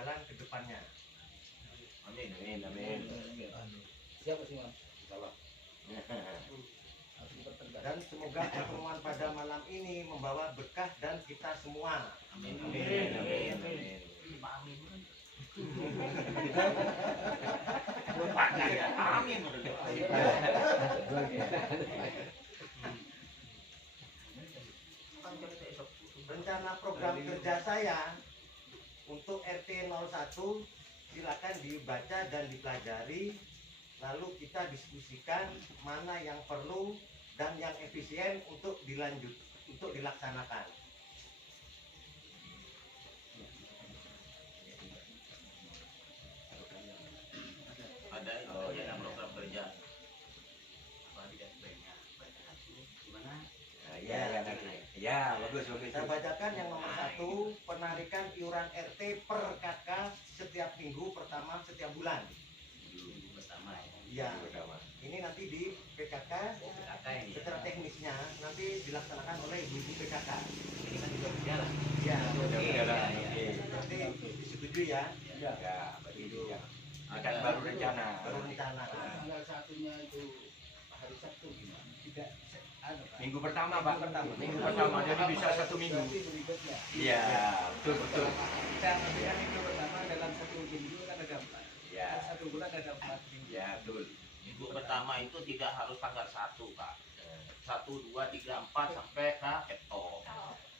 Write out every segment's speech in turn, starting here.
jalan ke depannya. Amin, amin, amin. Siapa sih Mas? Salah. Dan semoga pertemuan pada malam ini membawa berkah dan kita semua. Amin, amin, amin, amin. Amin. Rencana program kerja saya untuk RT 01 silakan dibaca dan dipelajari, lalu kita diskusikan mana yang perlu dan yang efisien untuk dilaksanakan. Ada yang program kerja. Ya, Ya, bagus, bagus. saya bacakan yang nomor 1, penarikan iuran RT per KK setiap minggu pertama setiap bulan. Pertama Ya, ini nanti di PKK ini. secara teknisnya nanti dilaksanakan oleh ibu-ibu PKK. Ini kan juga berjalan. Ya, Oke. nanti disetujui ya. Ya, begitu. Akan baru rencana. Baru rencana. Tanggal satunya itu hari Sabtu gimana? Tidak Minggu pertama, Pak. Minggu pertama, jadi bisa 1 minggu. Berarti berikutnya. Iya, betul, betul. Saya kan minggu pertama dalam 1 minggu kan ada 4. Ya, 1 bulan ada 4 minggu. ya, betul. Minggu pertama itu tidak harus tanggal 1, Pak. 1, 2, 3, 4 sampai ke ketok.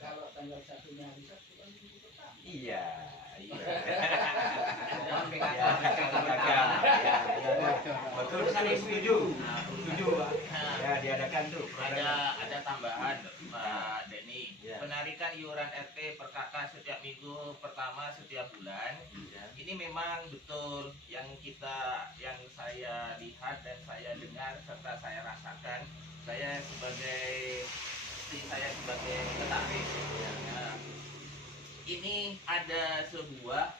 Kalau tanggal 1-nya hari Sabtu kan minggu pertama. Iya, iya. Ya, Betul sekali, setuju. Setuju, Pak. Ya, diadakan tuh. Ada tambahan, Pak Denny. Ya. Penarikan iuran RT per kakak setiap minggu pertama setiap bulan. Ini memang betul yang saya lihat dan saya dengar serta saya rasakan. Saya sebagai petani. Ini ada sebuah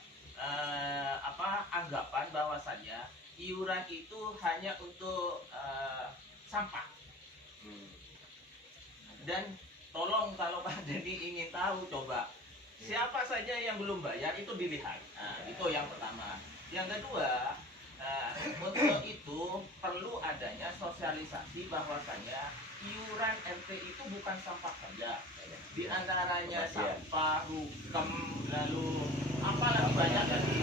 anggapan bahwasannya iuran itu hanya untuk sampah. Dan tolong kalau Pak Denny ingin tahu, coba siapa saja yang belum bayar itu dilihat. Itu yang pertama. Yang kedua, untuk itu perlu adanya sosialisasi bahwasanya iuran RT itu bukan sampah saja. Di antaranya sampah, rukem, lalu apalah banyak lagi.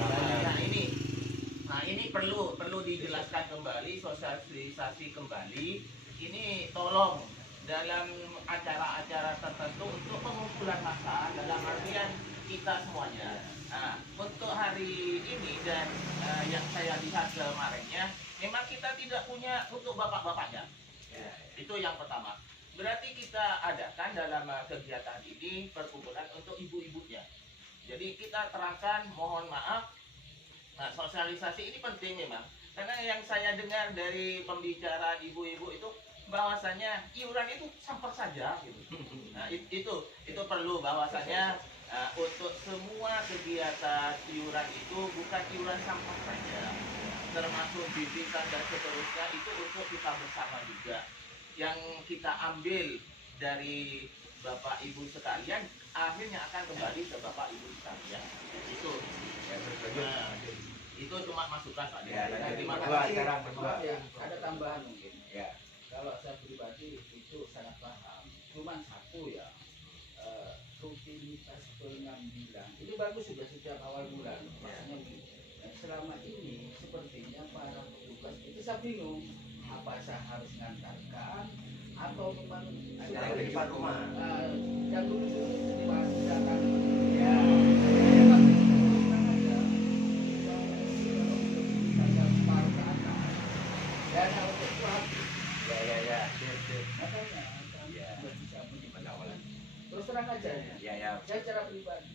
Nah ini perlu dijelaskan kembali, sosialisasi kembali. Ini tolong dalam acara-acara tertentu untuk pengumpulan massa dalam artian kita semuanya. Nah, untuk hari ini dan yang saya lihat kemarinnya, memang kita tidak punya untuk bapak-bapaknya. Itu yang pertama. Berarti kita adakan dalam kegiatan ini perkumpulan untuk ibu-ibunya. Jadi kita terangkan, mohon maaf. Nah, sosialisasi ini penting memang. Karena yang saya dengar dari pembicara ibu-ibu itu bahwasanya iuran itu sampah saja gitu. Nah, itu perlu bahwasanya untuk semua kegiatan iuran itu bukan iuran sampah saja. Termasuk bibitan dan seterusnya itu untuk kita bersama juga. Yang kita ambil dari Bapak Ibu sekalian akhirnya akan kembali ke Bapak Ibu sekalian. Itu. Itu cuma masukan Pak. Ya, Terima berdua, kasih. sekarang berdua. Ya, ada tambahan mungkin. Ya. Kalau saya pribadi itu sangat paham. Cuman satu ya, rutinitas pengambilan ini bagus sudah setiap awal bulan. Maksudnya selama ini sepertinya para petugas itu saya bingung apa saya harus ngantarkan atau memang Ada di depan rumah. yang dulu itu dibacakan. Ya. Dan untuk itu habis. Ya. Makanya Ya. sudah bisa Gimana awalan? terus terang aja. Ya. Saya secara pribadi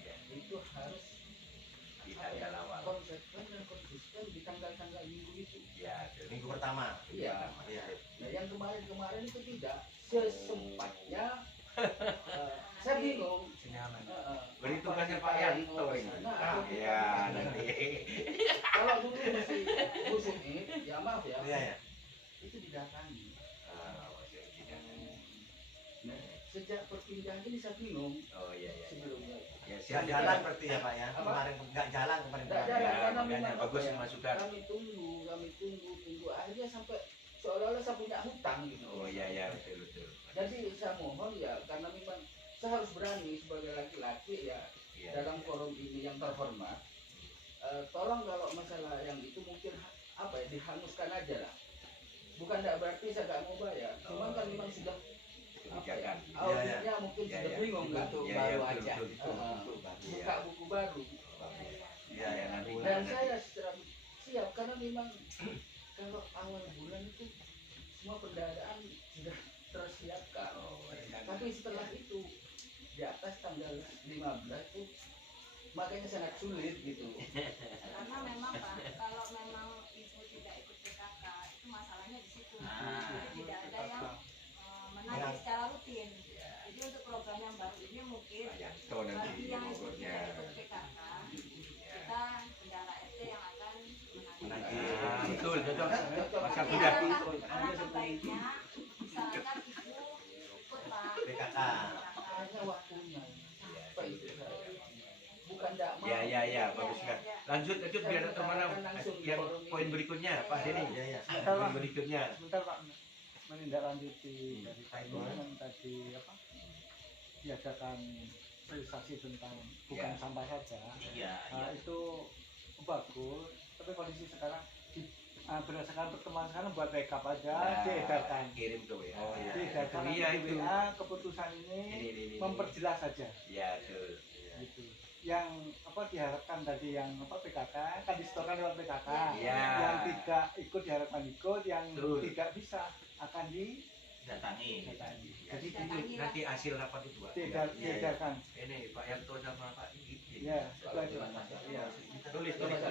Ya. itu harus Kita di awal. konsekuen dan konsisten di tanggal-tanggal minggu itu. Ya, Minggu pertama. Iya. Iya. Nah yang kemarin itu tidak sesempatnya. Saya bingung. Berhitungannya Pak Yanto ini. Ya, nanti. Kalau dulu musim ini, ya maaf ya, Iya ya. itu didatangi. Ah, masih tidak. Nah, sejak perpindahan ini saya bingung Oh iya iya. sebelumnya. Ya, Nggak siap jalan berarti ya Pak ya. Apa? Kemarin nggak jalan kemarin. Nggak kemarin. jalan, Ya, karena makanya memang bagus apa ya, masukan. kami tunggu, akhirnya sampai seolah-olah saya punya hutang gitu. Oh iya iya betul betul. Jadi saya mohon ya, karena memang saya harus berani sebagai laki-laki ya Iya. dalam forum ini yang terhormat. Tolong kalau masalah yang itu mungkin apa ya, dihanguskan aja lah. Bukan tidak berarti saya nggak mau bayar, cuman kan memang sudah Kebijakan. auditnya mungkin Ya, sudah ya. bingung kan. Bentuk Iya, baru iya, betul, aja. betul, betul. Iya. Buka buku baru. Iya ya nanti. Dan saya secara siap karena memang kalau awal bulan itu semua pendanaan sudah tersiapkan. Tapi setelah itu di atas tanggal 15 itu makanya sangat sulit gitu. Karena memang Pak, kalau memang ibu tidak ikut PKK itu masalahnya di situ. Ah. Jadi tidak ada yang menagih secara rutin. Jadi untuk program yang baru ini mungkin Tahu nanti bagi yang ibu pokoknya. tidak ikut PKK, kita bendara RT yang akan menagih. Menagih. Ah, betul cocok. Masa Tapi kuda. alangkah baiknya misalkan ibu ikut Pak. PKK. Hanya waktunya. Apa itu saya? Bukan tidak mau. Ya ya ya bagus Iya, sekali. iya. Lanjut biar kemana yang poin berikutnya Pak Denny. Iya ya. Poin berikutnya. Sebentar Pak, menindaklanjuti dari Pak Baik. Ibu yang tadi apa diadakan sosialisasi tentang bukan Ya. sampah saja. Iya, Nah, iya. itu bagus, tapi kondisi sekarang berdasarkan pertemuan sekarang buat backup aja, Ya, diedarkan. kirim ke WA. Oh, iya. Diedarkan Iya, di itu. WA, keputusan ini Ini. memperjelas saja. Ya betul. Gitu. Yang apa diharapkan tadi yang apa PKK kan disetorkan lewat PKK. Iya. Yang tidak ikut diharapkan ikut, yang Betul. tidak bisa akan Datangi. didatangi. Jadi ini nanti hasil rapat itu Pak. Diedarkan. Ini Pak Yanto sama Pak Igit. Ya, itu aja. Ya. Tulis catat.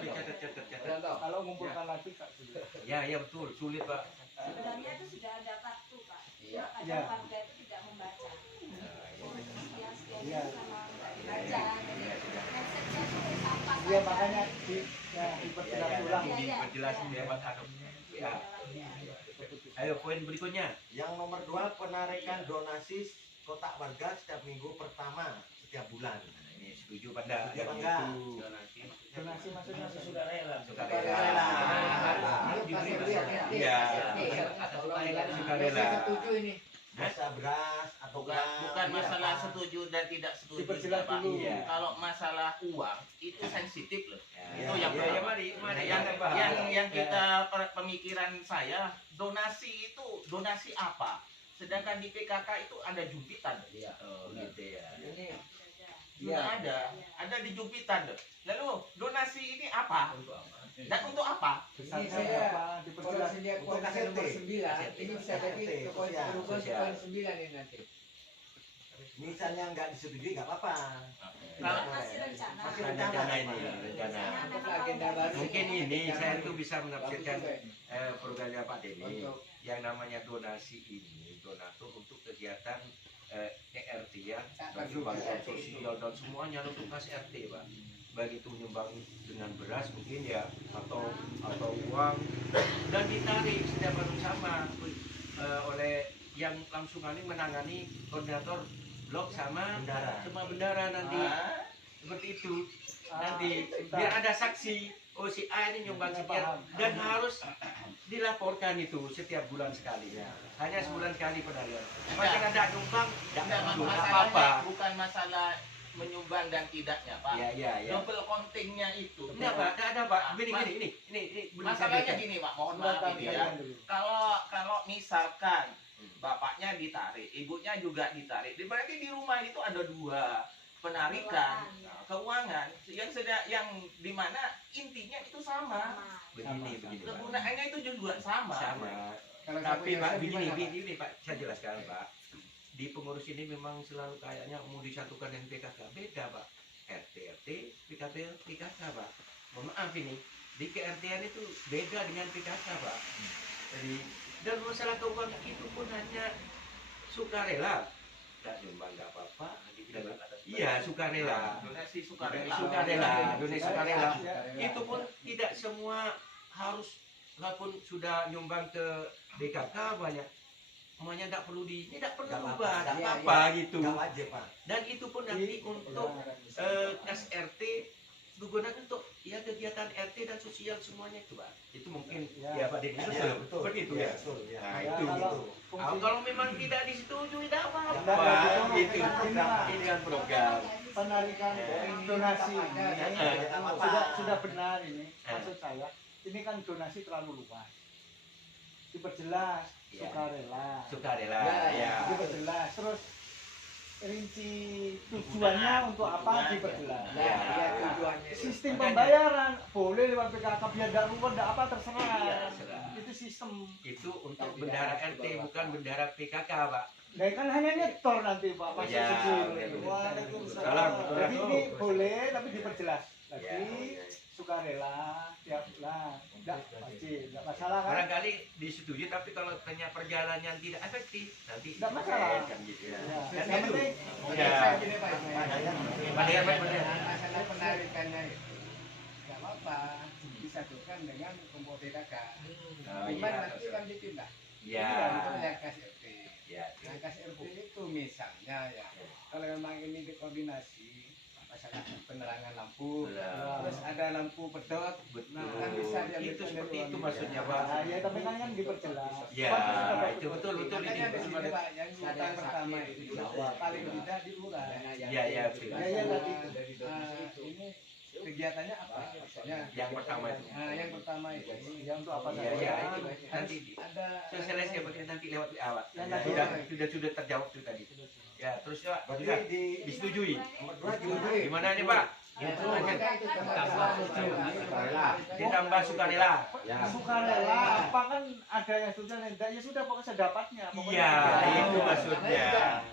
Contoh. Kalau ngumpulkan lagi Kak sulit. Ya betul sulit Pak. Sebenarnya itu sudah ada kartu Pak. Iya. Ada Iya. warga itu tidak membaca. Sekian Iya. itu sama nggak dibaca. Jadi message-nya itu sampah Iya saja. makanya diperjelas ulang. Iya, iya. Diperjelas lewat anu. Ya. Ayo poin berikutnya. Yang nomor 2 penarikan donasi kotak warga setiap minggu pertama setiap bulan. Ini setuju pada Setuju apa yang enggak? itu. Donasi maksudnya Sudah rela. Sukarela. Harus diberi ya. Iya. Sukarela. Sukarela. Saya setuju ini. Masa beras atau Bukan uang. masalah Iya, Pak. setuju dan tidak setuju Diperjelas Pak. dulu. Iya. Kalau masalah uang itu sensitif loh. Itu yang ya, pertama. mari Nah, yang yang kita pemikiran saya donasi itu donasi apa? Sedangkan di PKK itu ada jumpitan. Iya. Oh gitu ya. Ini Sudah ada di jumpitan. Lalu donasi ini apa? Dan untuk apa? Ini besarnya saya berapa kalau diperjelas. sedia Untuk kuota KCT. nomor 9, ini bisa jadi KCT, ke poin sosial. berubah ke Sosial. poin 9 ini nanti. Misalnya nggak disetujui nggak apa-apa. Kalau Masih rencana. Masih Rencana ini rencana. Untuk agenda baru. Mungkin ini saya tuh bisa menafsirkan Bagus juga. programnya Pak Denny. Untuk Yang namanya donasi ini donatur untuk kegiatan ERT ya, bagi bantuan sosial dan semuanya untuk kas RT Pak. Baik itu nyumbang dengan beras mungkin ya atau uang dan ditarik setiap hari sama oleh yang langsung ini menangani koordinator blok sama bendara nanti seperti itu nanti biar ada saksi oh si A ini nyumbang sekian dan harus dilaporkan itu setiap bulan sekali hanya sebulan sekali penarian macam ada nyumbang tidak apa masalahnya apa bukan masalah menyumbang dan tidaknya Pak. ya Double countingnya itu. ini apa ada Pak ini Masalahnya gini Pak, mohon maaf ini ya. Kalau misalkan bapaknya ditarik, ibunya juga ditarik, berarti di rumah itu ada dua penarikan keuangan yang dimana intinya itu sama, begini kegunaannya itu juga sama. kalau saya Tapi punya Pak, saya gimana, Pak? begini Pak, saya jelaskan Pak. Di pengurus ini memang selalu kayaknya mau disatukan dengan PKK. Beda Pak. RT, PKK Pak. Mohon maaf ini, di KRT-an itu beda dengan PKK Pak. Jadi, dan masalah keuangan itu pun hanya sukarela. Tidak nyumbang nggak apa-apa. Iya, sukarela. Donasi sukarela. Donasi sukarela. Ya. Itu pun tidak semua harus walaupun sudah nyumbang ke BKK banyak semuanya tidak perlu tidak perlu Nggak ubah, apa-apa. tidak Iya, apa gitu. Nggak wajib Pak. Dan itu pun nanti untuk kas RT digunakan untuk ya kegiatan RT dan sosial semuanya itu Pak. Itu mungkin Ya. ya Pak Denny Ya, betul, betul. seperti itu Ya, ya. betul, ya. Nah, Ya, itu kalau gitu. fungsi Kalau memang tidak disetujui tidak Enggak, apa-apa enggak, gitu. ini, Pak. Ini kan program. penarikan Ya. donasi ini Ya, apa-apa. sudah benar ini. Ya. Maksud saya, ini kan donasi terlalu luas. Diperjelas Ya. sukarela. Sukarela Ya, ya. Diperjelas. Terus rinci tujuannya untuk apa diperjelas. Ya, ya tujuannya. Sistem Makanya. pembayaran boleh lewat PKK biar tidak ruwet, tidak apa terserah. Iya, terserah. Itu sistem. Itu untuk bendahara RT bukan bendahara PKK Pak. Nah kan hanya nyetor nanti Pak masuk Ya, sendiri. betul. Waalaikumsalam. Salam, betul. Jadi ini boleh tapi diperjelas Ya, lagi ya. sukarela tiap bulan. Enggak wajib, enggak masalah kan? Barangkali disetujui tapi kalau ternyata perjalanan tidak efektif nanti Nggak masalah. kan gitu ya. Ya, Kan yang itu. penting Ya. Gini, Pak. Padahal Pak, padahal. Masalah penarikannya itu nggak apa-apa disatukan dengan kelompok PKK. Oh, Cuman iya, nanti kan dipindah. Ya. Itu yang kas RT. Ya. Yang kas RT itu misalnya ya, kalau memang ini dikoordinasi masalah penerangan lampu, Betul. terus ada lampu pedot, Betul. nah kan bisa diambil Itu dari seperti uang itu ini. maksudnya Pak. nah, ya tapi kan diperjelas. Ya, Bagus, bagus, itu betul betul ini. Makanya di sini Pak, yang Ada utang yang pertama sakit, itu itu paling tidak diurai. Ya, ya, betul. Ya, tadi. dari donasi itu. Ini kegiatannya apa? Maksudnya Yang pertama itu. Nah, yang pertama itu Ya untuk apa Iya, saja. iya, itu nanti ada sosialisasi pakai nanti lewat awal. Ya, nanti. Sudah terjawab itu tadi. Ya, terus ya, Berarti sudah disetujui. disetujui. Nomor 2 gimana? Gimana nih Pak? Ditambah sukarela. Sukarela apa kan ada yang sudah tidak ya sudah pokoknya sedapatnya. Pokoknya. Iya, itu maksudnya.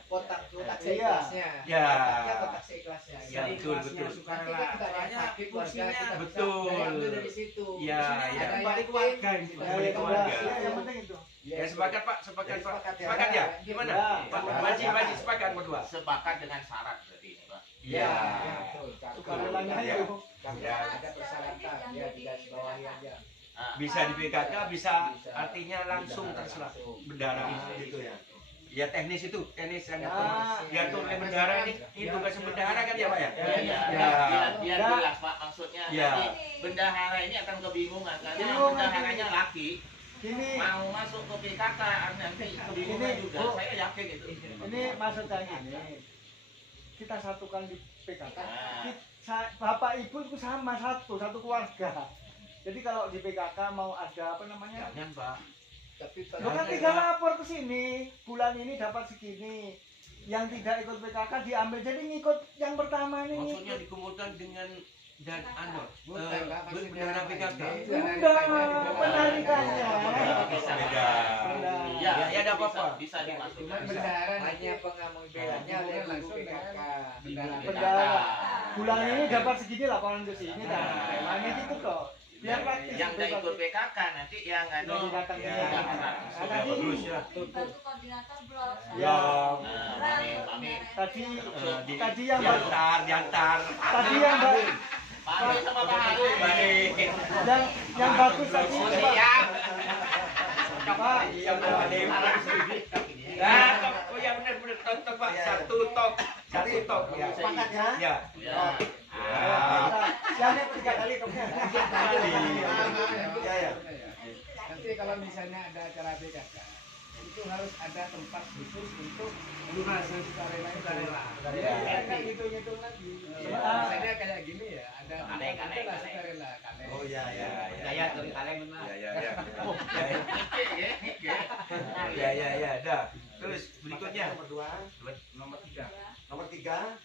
Kotak Iya. seikhlasnya. Ya. Kotaknya kotak seikhlasnya. Ya, betul, betul. Nanti kita ada yang sakit keluarga kita bisa Betul. ambil dari situ. Ya, Di sini ya. ada Kembali yatim. keluarga. Ya, Kembali ya, keluarga. ya, yang penting itu. Ya, sepakat Pak, sepakat Pak. Sepakat ya. Sepakat ya? Gimana? Ya. Pak, wajib sepakat berdua. Sepakat dengan syarat berarti ini Pak. Iya. Betul. Sukarelanya Ya. itu. Karena Ya. ada persyaratan dia tidak dibawahi aja. Ah, Bisa di PKK, bisa artinya langsung terserah bendara Gitu ya. ya teknis itu teknis yang Ah, diatur oleh bendara ini tugas bendara kan ya Pak ya? Iya, Ya. biar Ya. jelas Pak maksudnya. Ya. Nanti bendahara ini akan kebingungan karena Bingung bendaharanya laki Gini, mau masuk ke PKK nanti kebingungan Ini, juga. Bu. Saya yakin itu. ini maksud saya gini. Kita satukan di PKK. Nah. Bapak ibu itu sama satu keluarga. Jadi kalau di PKK mau ada apa namanya? Jangan Pak. Tapi Lo kan tinggal lapor ke sini, bulan ini dapat segini. Yang tidak ikut PKK diambil, jadi ngikut yang pertama ini. Maksudnya dikumpulkan dengan dan Bukan, Pak, maksudnya bendahara apa PKK. ini? Enggak, penarikannya. Beda. Ya, Ya, ada apa-apa. Bisa Cuman dimasukkan. bendahara hanya pengamun bedanya Oh, dari langsung PKK. dengan Bendahara. Bulan ini dapat segini laporan ke sini Nah. dan temanya gitu kok. Biar praktis. Yang nggak ikut PKK nanti yang Jadi anu datang Ya, ke sini. sudah sudah bagus ya. Bantu koordinator blok. Ya. Amin. Tadi Di tadi yang mbak, diantar. tadi yang mbak, Pak Amin sama Pak Halim. Baik. yang bagus tadi Siap. Pak. Yang paling Nah, oh ya benar tok Pak. Satu tok ya. Sepakat ya? Ya. Ya. Yang 3 kali kemudian. Ya, ya. Nanti kalau misalnya ada acara PKK itu harus ada tempat khusus untuk lunas sukarela itu. Ya, kan hitung-hitung lagi. Misalnya kayak gini ya, ada Kaleng, tempat kaleng, itulah kaleng. sukarela kaleng. Oh ya, ya. Ya, dari kaleng benar. Ya. Dah. Terus berikutnya Nomor 2. nomor 3. Nomor 3,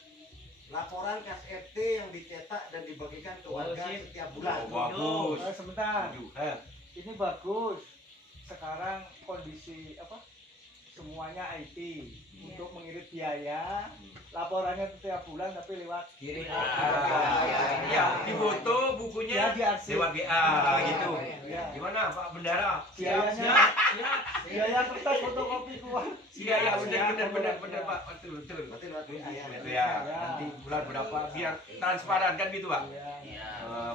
laporan kas RT yang dicetak dan dibagikan ke warga setiap bulan. Oh, bagus. Sebentar. Setuju. Ini bagus. Sekarang kondisi apa? Semuanya IT untuk mengirit biaya. Laporannya setiap bulan tapi lewat Kirim. Ya, di foto ya bukunya diarsip. lewat GA gitu. Ya. Gimana Pak Bendara? Biayanya biaya kertas fotokopi keluar. Iya, ya, benar Pak. Betul. Berarti lewat WA ya. Itu ya. Nanti bulan berapa biar transparan kan gitu Pak. Ya. Iya.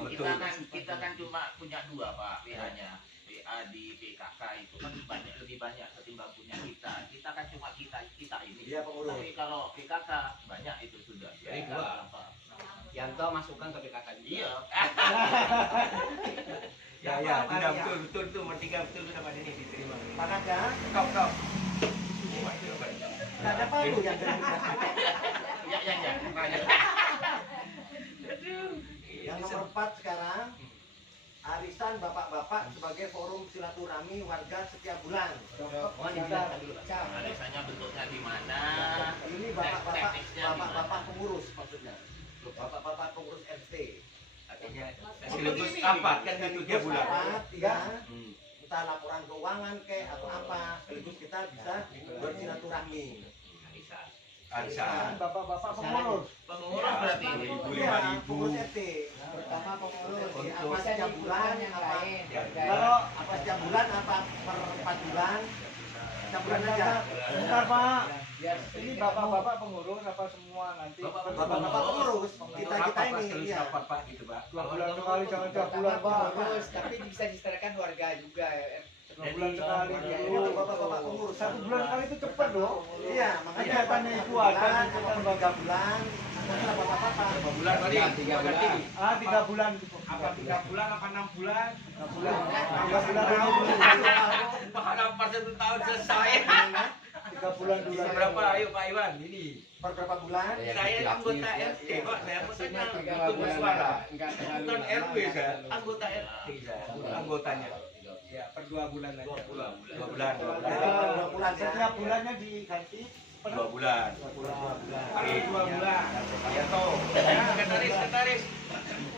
Betul. Kita kan cuma punya dua Pak WA-nya. WA di PKK itu kan lebih banyak ketimbang punya kita. Kita kan cuma kita ini. Iya, pengurus. Tapi kalau PKK banyak itu sudah. Jadi Kita gua. berapa? Yanto masukkan ke PKK juga. Iya. Ya, tidak betul tuh bertiga betul sama ini diterima. Sepakat ya? Kau. Nggak ada palu yang dari Ya. Yang nomor 4 sekarang, arisan bapak-bapak sebagai forum silaturahmi warga setiap bulan. Mohon dijelaskan dulu, Pak. Arisannya bentuknya di mana? Ini bapak-bapak pengurus maksudnya. Bapak-bapak pengurus RT. Artinya sekaligus apa kan itu tiap bulan. Rapat, ya. Hmm. Entah laporan keuangan atau apa, sekaligus kita bisa bersilaturahmi. Arisan. Bapak-bapak pengurus. Pengurus berarti. Iya, pengurus RT. Pertama pengurus. Apa setiap bulan, yang apa lain. Ya. Kalau apa setiap bulan, apa per 4 bulan, setiap bulan aja. bentar Pak, Biar ini bapak-bapak pengurus apa semua nanti? Bapak-bapak pengurus, kita ini, terus iya. apa Pak gitu Pak? 2 bulan sekali, jangan 3 bulan Pak. pengurus, tapi bisa diserahkan warga juga. 2 bulan sekali Ini dulu. bapak-bapak pengurus. 1 bulan sekali itu cepet loh. Iya, makanya Kegiatannya itu bulan, ada. cuma 3 bulan, masalah bapak-bapak. Berapa bulan tadi? 3 bulan. 3 bulan. Apa 3 bulan apa 6 bulan? 3 bulan. 3 bulan dulu. Harapan 1 tahun selesai. 3 bulan dulu. Berapa? Ayo Pak Iwan ini. Per berapa bulan? Saya anggota RT Pak, saya Maksudnya makanya 3 ikut bulan. bersuara. Enggak terlalu Bukan lama, RW enggak saya, terlalu- anggota RT saya, anggotanya. Ya, per 2 bulan aja. 2 bulan. 2 bulan. 2 bulan. Dua bulan, ya. Setiap bulannya diganti per 2 bulan. 2 bulan. Oke, 2 bulan. Ya toh.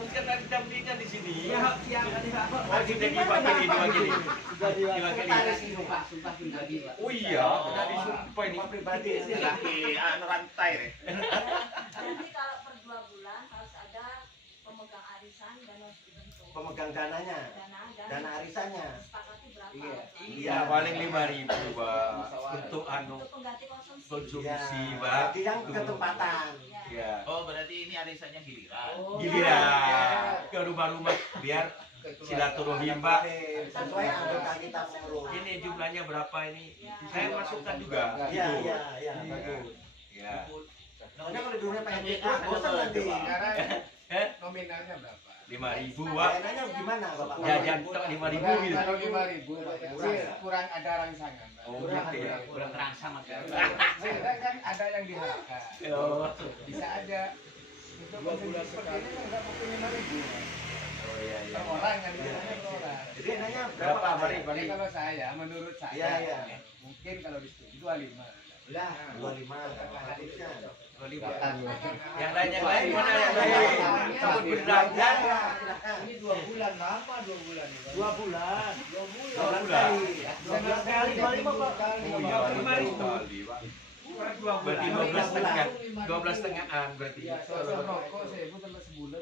Sekretaris dampingan di sini. Ya, siang tadi Pak. Oh, kita diwakili. sudah Diwakili. Sumpah pribadi Pak. Oh iya, dari sumpah ini. Pribadi. Lagi rantai deh. Nanti kalau per 2 bulan harus ada pemegang arisan dan harus dibentuk Pemegang dananya, dana arisannya. disepakati berapa. Iya. Iya, paling 5.000 Pak. Untuk anu Untuk pengganti konsumsi. konsumsi Ya, Pak. jadi yang ketempatan. Ya. Oh, berarti ini arisannya giliran. Giliran ke rumah-rumah biar silaturahim Pak. Sesuai anggota kita pengurus. Ini jumlahnya berapa ini? Saya masukkan juga. Iya, Itu. iya, iya, bagus. Ya. Soalnya kalau di dunia PNJ terus bosan nanti. Sekarang Eh? nominalnya berapa? 5.000 Pak. Dananya gimana, Bapak? Jajan tok 5.000 gitu. Kalau 5.000 kurang ada rangsangan. Pak. Oh, Kurang gitu ya. kurang rangsang mas. Sekarang kan ada yang diharapkan. Oh. Bisa aja. Itu 2 bulan seperti ini kan nggak mungkin 5.000. Oh iya iya. Per orang kan biasanya per orang. Jadi dananya Berapa berapa? Mari, Jadi Mari. kalau saya, menurut saya, Iya, iya. mungkin kalau disetujui 25. Lah, 25. Harusnya. 25. Yang lain mana yang lain? Takut berdagang. Silakan. Ini 2 bulan, lama 2 bulan. 2 bulan. 2 bulan. 2 bulan. 12 kali 25 Pak. Oh iya, 5.000 Pak. Berarti 12,5. 12,5-an berarti. Ya, soal rokok saya pun tambah sebulan.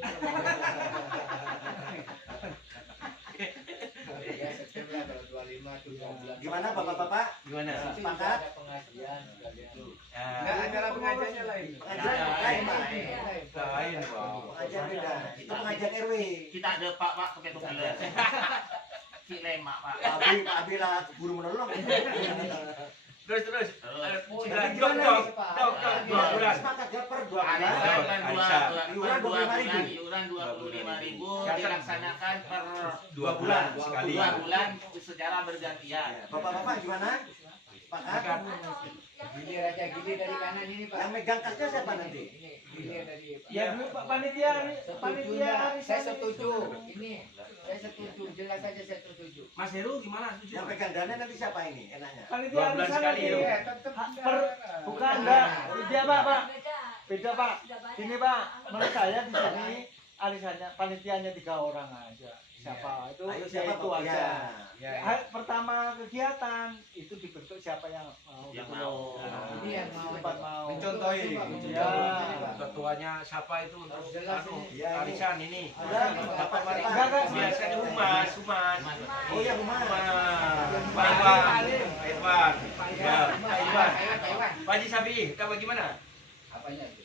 Ya, September kalau 25 itu 2 bulan. Gimana Bapak-bapak? Gimana? Sepakat? Ada pengajian gitu. Nah, Enggak, acara pengajiannya lain. Pengajian Nah, lain, Pak. lain Pak. Pengajian beda. Itu pengajian RW. Kita ada Pak kepetung gelas. Cilemak Pak. Pak Abi lah guru menolong. Terus. Oh, Sudah, jadi dok, gimana dok, nih, Pak? dok, 2 bulan. Sepakat ya per 2 bulan. Arisan kan Arisan. dua bulan, 25.000. iuran 25.000 Catat. dilaksanakan per 2 bulan sekali. 2 bulan secara bergantian. Bapak-bapak gimana? Sepakat? Gilir aja, gilir dari kanan ini Pak. Yang megang kasnya siapa nanti? Ini gilir dari Ya dulu Pak panitia Setuju panitia enggak? arisan Saya ini. setuju. Ini saya setuju, jelas saja saya setuju. Mas Heru gimana? Yang pegang dana nanti siapa ini enaknya? Panitia 2 bulan arisan sekali, ini. yuk. Iya, tetap Bukan enggak. Dia Pak. Beda. Beda Pak. Sudah banyak. Gini Pak, menurut saya di sini arisannya panitianya 3 orang aja. Siapa itu? Ayo Ya siapa itu Pak? aja. Ya, Pertama kegiatan itu dibentuk siapa yang mau. Yang gitu mau. loh. Ini yang mau. Cepat mau. Mencontohi. Ya. Ketuanya siapa itu untuk Harus jelas anu, ini. Iya, ini. arisan ini? Ada. Bapak Mari. Enggak. Biasanya Humas. Oh ya, Humas. Pak Iwan. Ya, Pak Iwan. Pak Iwan. Pak Haji Sabi, kamu gimana? Apanya itu?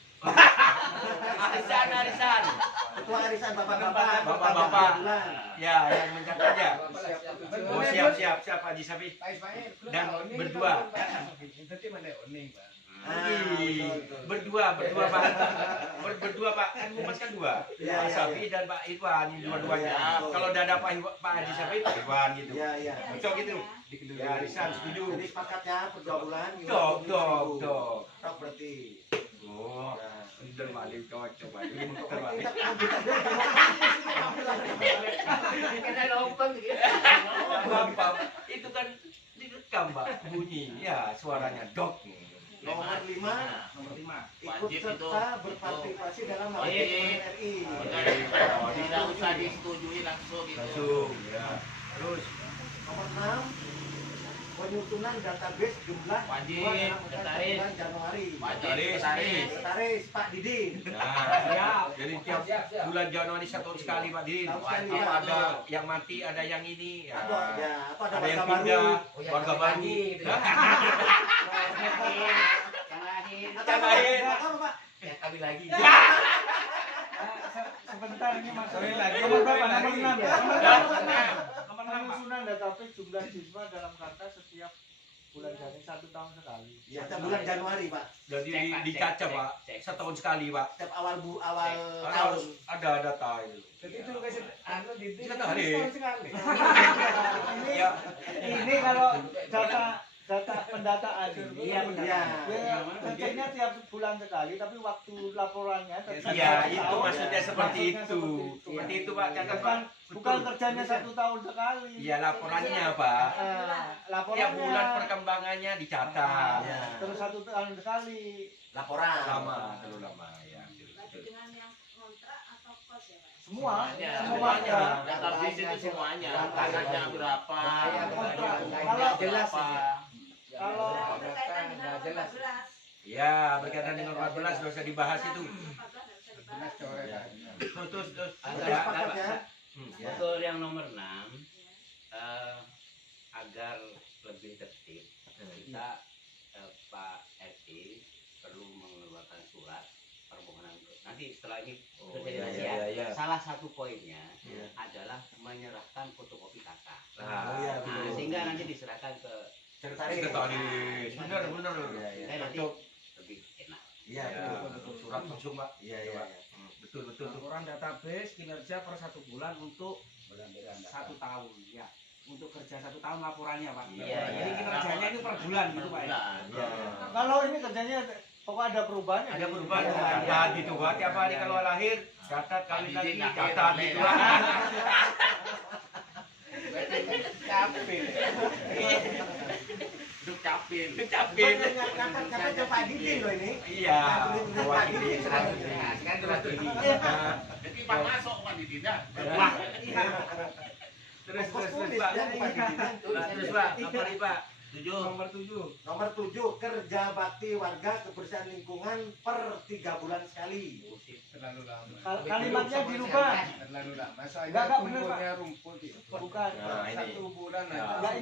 Arisan. Ketua arisan bapak-bapak. Bapak-bapak. Bulan. Ya, yang mencatatnya. Oh, siap Pak Haji Sapi. Dan berdua. Nanti mana oning, Pak. Berdua Pak. Berdua Pak. Kan Mumas kan dua. Iya, Pak iya, Sapi dan Pak Iwan ini dua-duanya. Iya, betul. Kalau udah ada Pak Haji Sapi, Pak Iwan gitu. Iya, iya. Betul gitu. Ya, arisan setuju. Jadi sepakatnya per 2 bulan. Dok. Tok berarti. Oh, Nah. udah balik coba. Ini Kita terbalik. Kena lompeng gitu. Bapak, itu kan direkam Pak bunyi. Ya, suaranya dok. Nomor 5 Nomor 5. ikut Wajib serta berpartisipasi dalam Oh, iya, iya. melakukan RI. Tidak usah disetujui langsung gitu. Langsung ya. Terus Nomor 6 penyusunan database jumlah Wajib, siswa dalam UTS Sekretaris. bulan Januari. Wajib Sekretaris. sekretaris. Sekretaris Pak Didin. nah, jadi tiap bulan Januari 1 tahun sekali Pak Din. Tahun sekali, Wajib ya. ada yang mati, ada yang ini. Ya. Atau ada Ada yang warga pindah, baru. warga baru. Gitu ya. Atau Lain. apa Pak? Ya kami lagi. Sebentar ini Mas. Lagi. Nomor berapa? Nomor 6 ya? Nomor 6. Nomor 6, Pak. Penyusunan database jumlah siswa dalam Karta setiap bulan Januari 1 tahun sekali. Ya, setiap bulan Januari Pak. Jadi Cek, Pak, dicaca cek, Pak. cek. Setahun sekali Pak. Setiap awal tahun. Harus ada data itu. Jadi itu kasih anu di Kita hari. setahun sekali. Ini Ya. ini kalau data pendataan ini. Iya, benar. Ya, ngeceknya tiap bulan sekali, tapi waktu laporannya tetap Iya, satu itu tahun. maksudnya seperti Maksudnya itu. seperti Seperti itu Pak, catat Pak. Bukan, bukan Betul. kerjanya 1 tahun sekali. Iya, laporannya Pak. Laporannya Tiap bulan perkembangannya dicatat. Ya. terus 1 tahun sekali. Laporan. Lama, terlalu lama ya. Berarti dengan yang kontrak atau kos ya Pak? Semua, Semuanya. semuanya. Database itu semuanya. Tanahnya berapa? Kontrak. Kalau jelas berapa? Kalau Yang berkaitan dengan nomor 14. Ya, berkaitan dengan 14 nggak usah dibahas itu. 14 nggak usah dibahas. Terus. Sudah sepakat ya? Ya. Untuk yang nomor 6 agar lebih tertib kita Pak RI perlu mengeluarkan surat permohonan nanti setelah ini terjadi rahasia. Salah satu poinnya Iya. adalah menyerahkan fotokopi kakak. Nah, iya, Nah, betul. sehingga nanti diserahkan ke Sekretaris. Sekretaris. Benar. Iya, iya. nanti Cocok. lebih enak. Iya, Ya, betul. surat langsung Pak. Iya, iya. Betul tuh. Laporan database kinerja per 1 bulan untuk 1 tahun ya. Untuk kerja 1 tahun laporannya Pak. Iya, Jadi iya. kinerjanya itu per bulan gitu Pak. Ya? Iya. kalau ini kerjanya pokoknya ada perubahan. ya? Ada perubahan Iya, catat gitu Pak. Tiap hari kalau lahir catat kali lagi catat gitu Pak. Capek. Duk capil. Capek. Catat Pak Didin loh ini. Iya. Wah, ini Nah, sekarang terus ini. Jadi Pak masuk Pak Didinnya. Wah. Terus Pak. Terus Pak, apa nih Pak? 7. Nomor 7. Nomor 7 kerja bakti warga kebersihan lingkungan per 3 bulan sekali. Terlalu lama. Kalimatnya dirubah. Terlalu lama. Enggak, Soalnya bener, kumpulnya rumput itu. Bukan. Nah, ini. 1 bulan Ya. Enggak,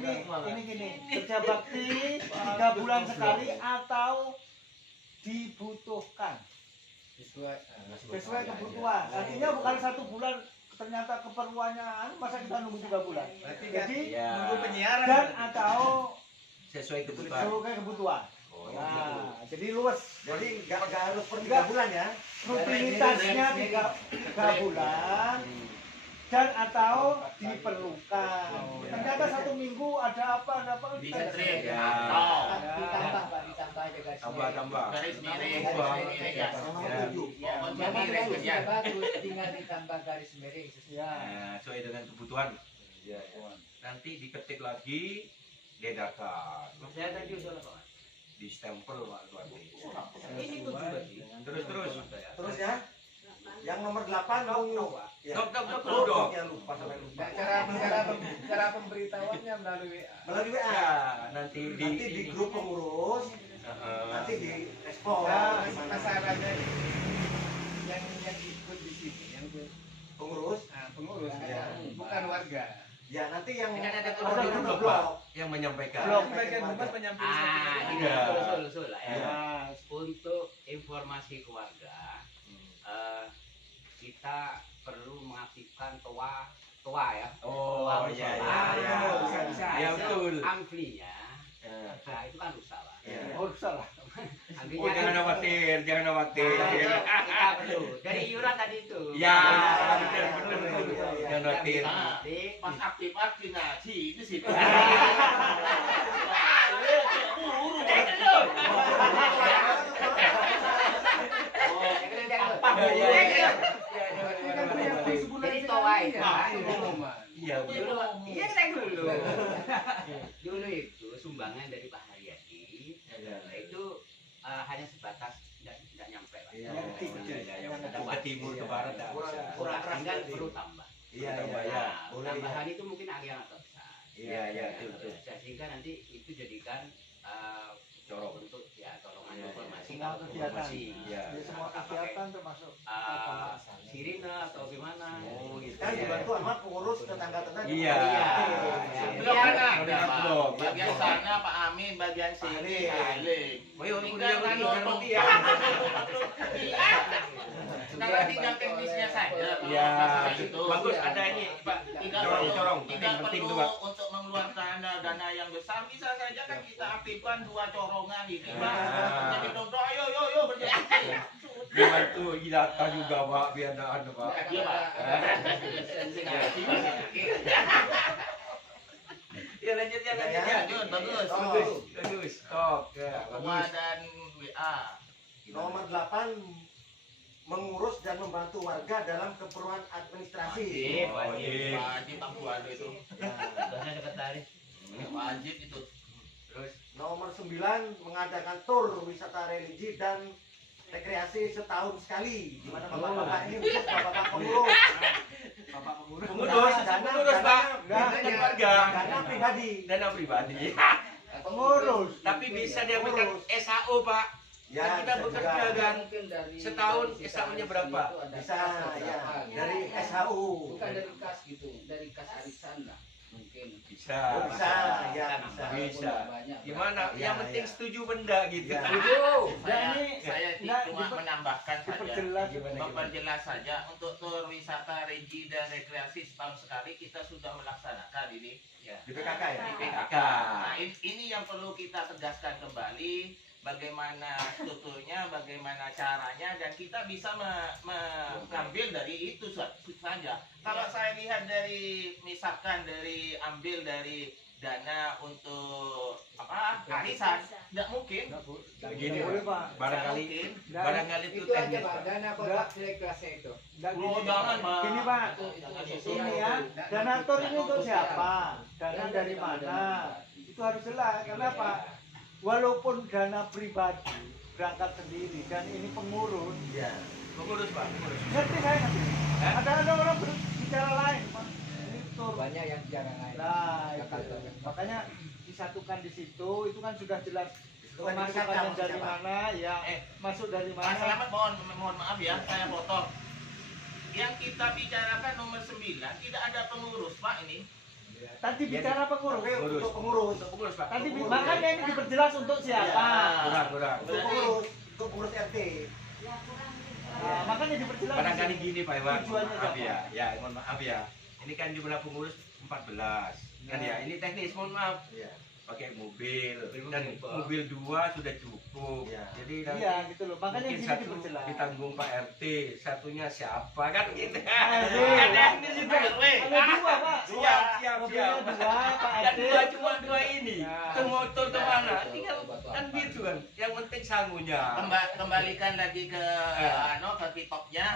ini gini, kerja bakti 3 bulan sekali atau dibutuhkan sesuai kebutuhan. Artinya bukan 1 bulan ternyata keperluannya masa kita nunggu 3 bulan. Berarti Jadi Iya. nunggu penyiaran. dan atau Sesuai kebutuhan. sesuai kebutuhan. Oh, Nah, jadi luas. Jadi nggak harus per 3 Enggak. bulan ya. Rutinitasnya 3 bulan dan atau diperlukan. Ternyata 1 minggu ada apa Bisa trip. Ya. Atau Ditambah Pak, ditambah aja garis Tambah. garis miring. Tambah. Garis miring ya. Nomor Ya. 7. Ya, Nama miring bagus, kerja. sudah bagus, tinggal ditambah garis miring. Ya. Nah, sesuai dengan kebutuhan. Ya. Nanti diketik lagi, diadakan. Saya tadi udah Pak. Di stempel Pak berarti. Ini 7 berarti. Terus. Terus ya. Yang nomor 8 ya. Dok. Ya lupa sampai lupa. Nah, cara pemberitahuannya melalui WA. Melalui WA. Ya, nanti Nanti di grup pengurus, nanti di respon. Nah, Gimana? masalahnya yang ikut di sini yang Pengurus. pengurus Ya. bukan warga. Ya nanti yang Kan ada ada kelompok, blok. yang menyampaikan. Blok. Bagian humas penyampaian Ah, ini Iya. usul lah ya. Nah, Untuk informasi keluarga, kita perlu mengaktifkan toa ya. Oh Toa iya musola. iya. Bisa. Ya betul. Amplinya, nah itu kan rusak Pak. Iya. Oh, salah. Amplinya Oh, jangan kan- khawatir, jangan khawatir. kita perlu dari iuran tadi itu. Ya, betul. Jangan khawatir. Nah, pas aktif ngaji itu sih. Jadi toa itu Iya, betul. dulu, iya kita dulu. Dulu itu sumbangan dari Pak Haryadi itu hanya sebatas tidak nyampe Pak. Iya, Ngerti, iya. Ke timur, ke barat, dah. Kurang keras Tinggal berarti. perlu tambah. Iya, Iya, iya. boleh, Tambahan itu mungkin agak agak besar. Iya, iya, betul. Sehingga nanti itu jadikan Corong. untuk ya tolongan Iya, informasi Semua kalau kegiatan. informasi. Iya. Jadi semua Apakah kegiatan termasuk sirine atau gimana? Oh, gitu. Kan dibantu sama pengurus tetangga-tetangga. Iya. Belum mana? Belum, Pak. belum. Bagian sana Pak Amin, bagian sini Salim. Ayo, Tinggal udah kalau dia. Tinggal tinggal teknisnya saja. Iya. Masalah itu. Bagus ada ini, Pak. Tidak Corong, perlu, tidak penting perlu tuh, Pak. untuk mengeluarkan dana yang besar, bisa saja kan kita aktifkan 2 corongan ini, Pak. Ah. Jadi dong, ayo berjalan. Dibantu Hilata juga, Pak, biar ada anu, Pak. Iya, Pak. Ya lanjut ya, lanjut Ya, ya. Lanjut, bagus. Bagus. Stop. Ya, Ketua bagus. dan WA. Nomor 8 mengurus dan membantu warga dalam keperluan administrasi. Wajib. Wajib Pak Buado itu. Bahasa sekretaris. Wajib itu. Terus Nomor 9 mengadakan tur wisata religi dan rekreasi setahun sekali. Di mana bapak-bapak ini khusus bapak-bapak pengurus. Bapak pengurus. pengurus, pengurus, Pak. Dana Dengan warga. dana pribadi. Dana pribadi. Pengurus. Tapi bisa diambilkan SAO, Pak. Ya, Kita bisa bekerja juga. kan. Mungkin dari Setahun dari SAU-nya sisa berapa? itu ada Bisa kas ya berapa, gitu. dari SHU. Bukan dari kas gitu, dari kas arisan lah mungkin. Bisa. Oh, bisa, ya bisa. Bisa. Walaupun nggak banyak, Gimana? Ya, Yang penting ya. setuju benda gitu. Ya. Saya Nah, cuma menambahkan saja. Diperjelas. Memperjelas saja untuk tur wisata religi dan rekreasi setahun sekali kita sudah melaksanakan ini Di PKK ya. di PKK. Nah, ini yang perlu kita tegaskan kembali, bagaimana strukturnya, bagaimana caranya, dan kita bisa mengambil dari itu saja. Kalau saya lihat dari misalkan dari ambil dari dana untuk apa arisan, tidak mungkin. Begini, Boleh, Pak. barangkali Mungkin. barangkali itu Itu aja teknis, Pak, Pak. dana kotak kelasnya itu. Oh, jangan, Pak. Gini, Pak. Itu Ini ya, dana tur ini untuk siapa? Dana dari mana? Itu harus jelas. Karena apa? Walaupun dana pribadi berangkat sendiri dan ini pengurus, Ya. Pengurus, Pak. Pengurus. ngerti saya ngerti. Ada orang berbicara lain, Pak. Ini tur. Banyak yang jarang lain. Nah, itu. Makanya disatukan di situ, itu kan sudah jelas Itu kan pemasukannya dikatakan dari siapa? mana, ya masuk dari Mas mana. Selamat, mohon maaf ya, saya potong. Yang kita bicarakan nomor 9 tidak ada pengurus Pak ini. Tadi bicara pengurus. Oke, untuk pengurus. Untuk pengurus, Pak. Tadi pengurus, makanya ini diperjelas untuk siapa. Kurang. Untuk pengurus, untuk pengurus RT. Ya kurang Nah, makanya diperjelas. Barangkali gini, Pak Iwan. Tujuannya Maaf siapa? ya. Ya, mohon maaf ya. Ini kan jumlah pengurus 14. Kan ya, ini teknis, mohon maaf. Iya. Pakai mobil dan mobil 2 sudah cukup. Iya. Jadi nanti Iya, gitu loh. Makanya mungkin di sini satu diperjelas. ditanggung Pak RT, satunya siapa kan gitu. Ada Teknis juga. Ada dua, Pak. Siap. Mobilnya dua, Pak Dan RT. cuma dua ini. Ya. Ke motor kemana? Tinggal kan gitu kan. Yang penting sangunya. Kembalikan lagi ke ke laptopnya,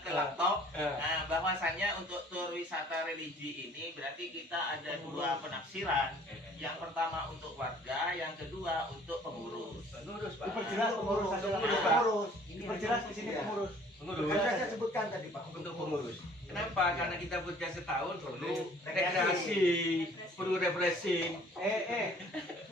ke laptop. Nah, bahwasannya untuk tur wisata religi ini berarti kita ada 2 penafsiran. Yang pertama untuk warga, yang kedua untuk pengurus. Pengurus, Pak. Diperjelas pengurus saja. Pengurus, Pak. Pengurus. Diperjelas di sini Iya. pengurus. Pengurus. Kan saya sebutkan tadi Pak. Untuk pengurus. Kenapa? Karena kita bekerja setahun perlu Rekreasi. rekreasi, perlu refreshing.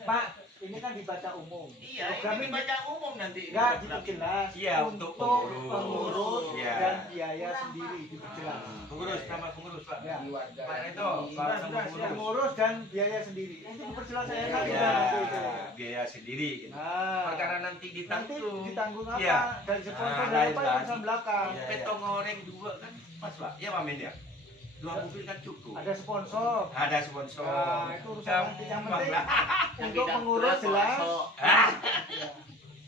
Pak, ini kan dibaca umum. Iya, Program ini dibaca umum nanti. Enggak diperjelas. Iya, untuk pengurus pengurus. Iya. dan biaya sendiri diperjelas. Pengurus, nama pengurus, Pak. Ya. bagi warga Pak ini. Reto, kalau sama guru. Pengurus dan biaya sendiri. Itu diperjelas saya Iya, tadi iya, kan itu. biaya sendiri. Gitu. Nah, Perkara nanti nanti ditanggung. ditanggung apa? Iya. Dari sponsor Nah, dari itu apa kan. urusan belakang. Iya, petong goreng 2 kan pas Pak. Ya Pak Men ya. 2 mobil kan cukup. Ada sponsor. Ada sponsor. Nah, itu urusan nanti. Yang penting Yang untuk tidak pengurus beras, jelas. masuk. Ah,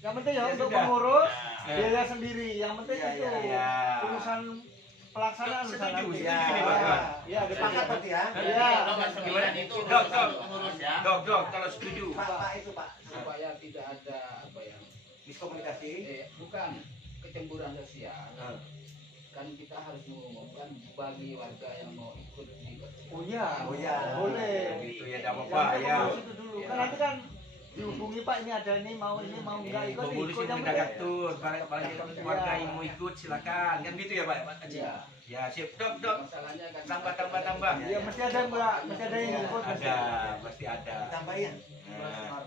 Yang penting ya Ya untuk sudah. pengurus Nah, biaya sendiri. Yang penting Iya, itu iya. urusan pelaksanaan urusan Setuju, nanti. setuju ini, Pak. Iya, Sepakat berarti ya. jadi Iya. yang nomor 9 itu Dok, urusan dok. pengurus ya. Dok, kalau setuju. Pak itu Pak. Supaya tidak ada apa ya, Miskomunikasi. bukan kecemburuan sosial. Ah. Kan kita harus mengumumkan bagi warga yang mau ikut di Oh iya, Oh iya. boleh. Gitu ya, tidak Yang apa-apa penting ya. pengurus itu dulu. Kan nanti kan dihubungi Pak ini ada ini mau enggak ikut Pengurus ikut yang yang mendadak penting. tuh, warga yang mau ikut silakan, kan gitu ya Pak Haji? Iya. Ya siap dok. Masalahnya kan Tambah. Iya mesti ada Mbak, mesti ada yang ikut. mesti Ada, pasti ada. Ditambahin. Nah,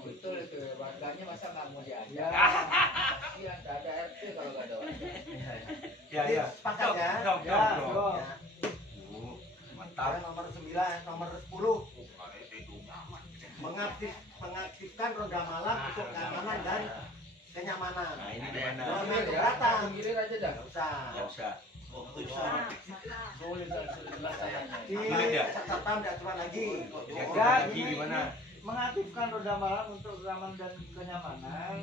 betul itu warganya masa nggak mau diajak? Ya. Iya, nggak ada RT kalau nggak ada warga. ya. Sepakat Dok, ya. dok. Ya, dok. Ya. Mantap. Sekarang nomor 9, nomor 10 mengaktifkan ronda malam untuk keamanan dan kenyamanan. Nah ini gimana? Jangan Ya, keberatan. gilir aja dah. Nggak usah. Nggak usah. Nah, maka Boleh dilaksanakan. Di Boleh ya? Satpam tidak aturan lagi. Ya, Ya, lagi ini gimana? mengaktifkan roda malam untuk keamanan dan kenyamanan.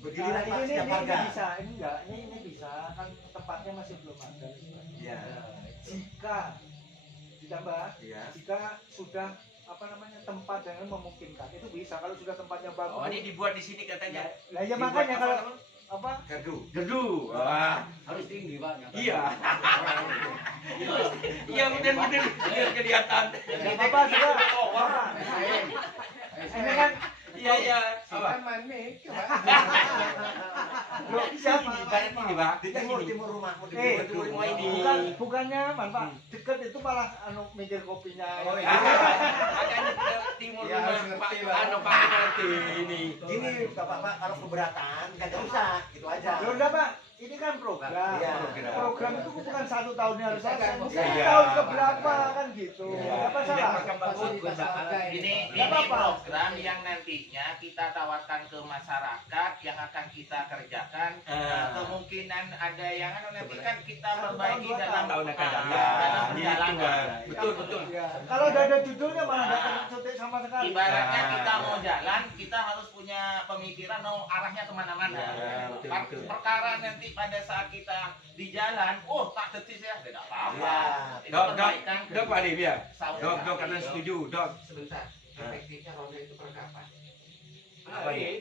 Berdiri Nah, Pak ini setiap warga. bisa, ini enggak, ini bisa kan tempatnya masih belum ada. Ya. Jika ditambah, Ya. jika sudah apa namanya tempat yang memungkinkan itu bisa kalau sudah tempatnya bagus. Oh ini dibuat di sini katanya. Lah ya Dibuat makanya apa kalau namanya? apa Gerdu. Wah. Harus tinggi Pak. Iya. Iya benar biar kelihatan. nggak apa-apa sudah. Ini kan Iya. Apa? loh, siapa? Ibarat ini Pak. Di timur rumah. Rumah ini. Bukannya man Pak, deket itu malah mikir kopinya. Oh, ya. iya. Makanya timur Ya, harus rumah ngerti, Pak. Pak. Pak ngerti ini. Gini Bapak kalau keberatan nggak usah, gitu aja. Loh udah Pak, ini kan program. Iya. Program itu bukan 1 tahun yang harus selesai, mungkin Iya. tahun keberapa kan gitu. Iya. Apa salah? Ini Nggak apa-apa. program yang nantinya kita tawarkan ke masyarakat yang akan kita kerjakan. Kemungkinan ada yang nanti kan kita 1 perbaiki tahun, 2 dalam tahun akan datang. dalam Gitu, perjalanan. Pak. Betul. Ya. Kalau udah ada judulnya malah nggak tercetik sama sekali. Ibaratnya Nah. kita mau jalan, kita harus punya pemikiran mau arahnya kemana-mana. Ya, betul. Perkara nanti pada saat kita di jalan, tak detik saya tidak apa-apa. Ya. Itu Dok, perbaikan Dok Pak Dim ya. Saudara. Dok karena setuju, Dok. Sebentar. Efektifnya roda itu per kapan? Apa nih?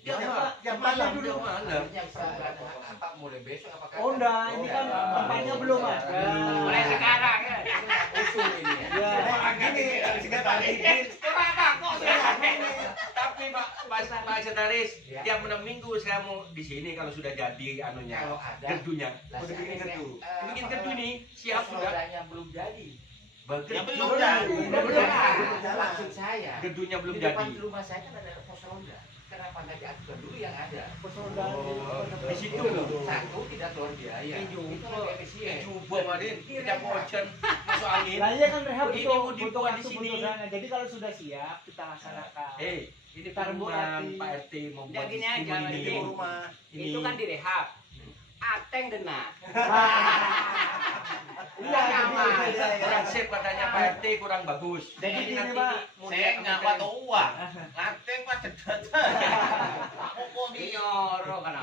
Jam malam dulu malam. Harusnya bisa apa mulai besok apa kapan? Oh enggak, ini kan tempatnya belum ada. Mulai sekarang ya. Usul ini ya. Ya. Gini, sekarang Kenapa kok saya? Tapi Pak Sekretaris, tiap 6 minggu saya mau di sini kalau sudah jadi anunya, Kalau ada gerdunya. lah, Udah bikin saya- gerdu. Bikin gerdu nih, siap sudah. rodanya belum jadi. Ya, belum Belum jadi. Belum. Maksud saya Gerdunya belum di depan jadi. rumah saya kan ada pos ronda. Kenapa nggak diajukan dulu yang ada? Persaudaraan Di situ loh. Satu tidak keluar biaya. Ini Itu juga. lebih efisien. Coba Madin, kita pocan masuk angin. Lah iya kan rehab Ini butuh mau dibuat di waktu, sini. butuh dana. Jadi kalau sudah siap kita laksanakan. Ini Kita rembukan perempuan hati. Pak RT mau Ya, buat gini di aja, ini. Madin. rumah. Itu kan direhab. Ateng dena. Iya, jadi Konsep katanya Pak RT kurang bagus. Jadi gini, nanti Pak. mau Saya lihat nggak konten. pakai uang. Ngateng pak cedet. Aku kok di Nyoro kan.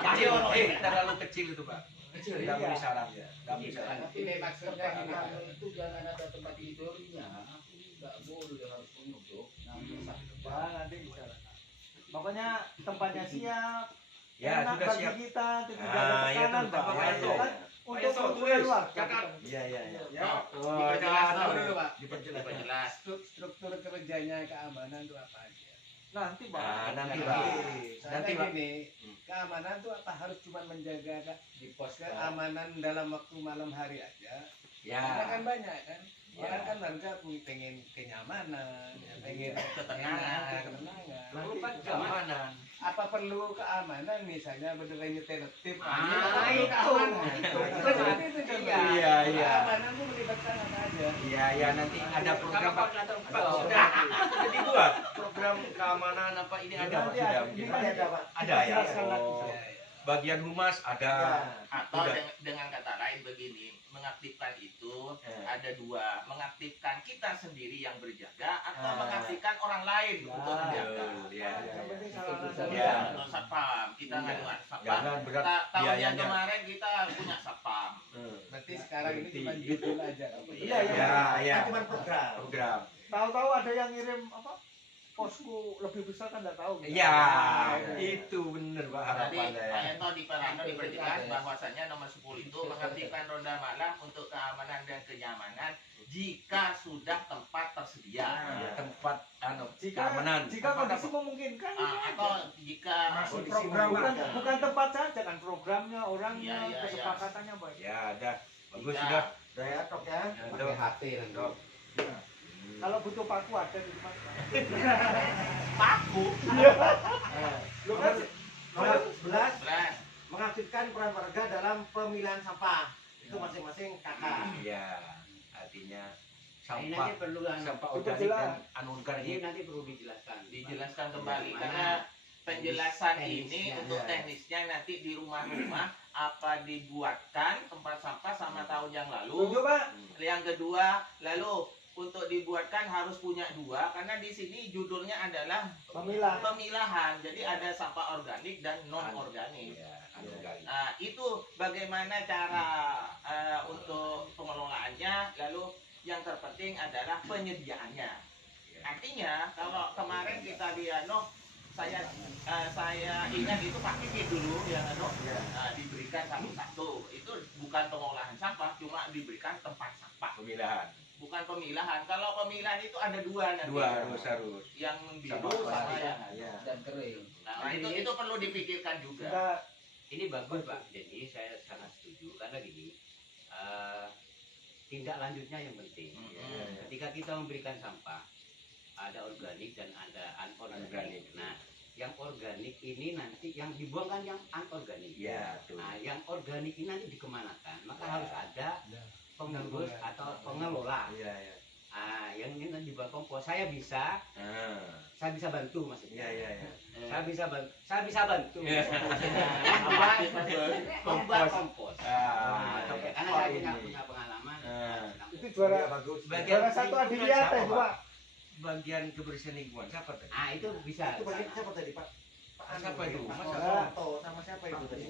Kecil, terlalu kecil itu Pak. Kecil Tidak ya. beri saran ya. Tidak beri saran. Tapi maksudnya gini, kalau itu jangan ada tempat tidurnya. Nggak boleh harus penutup. Namanya satu Ya, nanti bisa. Pokoknya tempatnya siap. Ya, enak sudah bagi siap. kita, tidak Ah, ada iya tekanan, tuh, Pak. Pak Ya, Ayo. itu kan Ayo, untuk so, kebutuhan tulis. warga. Catat. Iya. Ya. Diperjelas dulu Pak. Diperjelas. Diperjelas. Struktur kerjanya keamanan itu apa aja? Nanti, Pak. Nah, nanti Nanti. Pak. Soalnya Nanti Pak. gini, keamanan itu apa harus cuma menjaga Di pos keamanan dalam waktu malam hari aja? Ya. Karena kan banyak kan. Ya. Orang kan warga pengen kenyamanan, pengen Ketenangan. ketenangan. Lalu kan keamanan. Apa perlu keamanan misalnya beneran nyetir tertib? Ah, perlu itu. keamanan. Itu. Seperti itu contohnya. Ya nanti ada program Pak. koordinator Sudah dibuat program keamanan apa ini ada Pak, Nanti sudah ada, mungkin ini kan ada, Pak. ada ya. Jelaskan lagi. Oh, bagian humas ada. Atau Udah. dengan kata lain begini, mengaktifkan itu Eh. ada dua, mengaktifkan kita sendiri yang berjaga atau Ah. mengaktifkan orang lain Ya. untuk menjaga. Betul, ya. Yang penting Itu salah bisa. Ya. Atau satpam, kita Iya. ngaduan satpam. Jangan berat Tahun yang biayanya. kemarin kita punya satpam. Berarti sekarang ini cuma Berarti. judul aja. Iya, Ya, ya. Kan cuma program. Program. Tahu-tahu ada yang ngirim apa? Posku lebih besar kan nggak tahu. Ya, Nah, itu bener Pak Jadi harapannya ya. Pak Ento diperjelas bahwasanya nomor 10 itu mengaktifkan ronda malam untuk keamanan dan kenyamanan jika sudah tempat tersedia. Ya, tempat Jika keamanan. jika kondisi memungkinkan. Atau jika Kondisi bukan memungkinkan. bukan tempat saja kan programnya, orangnya, Iya, iya, iya. kesepakatannya baik. Ya, ada. Bagus Kita- sudah. Udah ya, Tok ya. Ya, Pakai Dok. HP nanti. Dok. Kalau butuh paku ada di rumah. paku Lu kan Nomor 11 beras mengaktifkan peran warga dalam pemilihan sampah. Itu masing-masing kakak. Iya, artinya Ini sampah nanti perlu sampah Itu organik jelas. dan anorganik. ini nanti perlu dijelaskan. dijelaskan kembali Bagaimana karena penjelasan ini teknisnya. untuk Ya. teknisnya nanti di rumah-rumah apa dibuatkan tempat sampah sama tahun yang lalu. Setuju, Pak? Yang kedua, lalu untuk dibuatkan harus punya dua karena di sini judulnya adalah Pemilah. pemilahan. Jadi ada sampah organik dan non organik. Iya, anorganik. Nah, itu bagaimana cara untuk pengelolaannya, lalu yang terpenting adalah penyediaannya. Artinya kalau kemarin kita di saya ingat itu Pak Kiki dulu yang diberikan satu-satu. Itu bukan pengolahan sampah, cuma diberikan tempat sampah, Pemilahan. bukan pemilahan. Kalau pemilahan itu ada dua nanti. Dua harus. Yang biru Sama sama plastik. yang Iya. Dan kering. nah, itu perlu dipikirkan juga. Kita Ini bagus Pak, jadi saya sangat setuju karena gini, tindak lanjutnya yang penting. Mm-mm. Ketika kita memberikan sampah, ada organik dan ada anorganik. Organik. Nah, yang organik ini nanti yang dibuang kan yang anorganik. Iya, betul. Nah, yang organik ini nanti dikemanakan, maka Ya. harus ada pengurus atau pengelola. Iya, iya. Ah, yang ini nanti dibuat kompos. Saya bisa bantu maksudnya. Iya, iya, iya. Saya bisa bantu. Iya. Apa? Membuat kompos. Ah, Nah, karena Pak saya punya ini. pengalaman. itu juara Iya, bagus. juara satu Adiwiyata siapa, itu, Pak? Pak. Bagian kebersihan lingkungan siapa tadi? Ah, itu bisa. Itu bagi siapa tadi, Pak? Pak Siapa itu? Pak Masa Soto sama siapa itu tadi?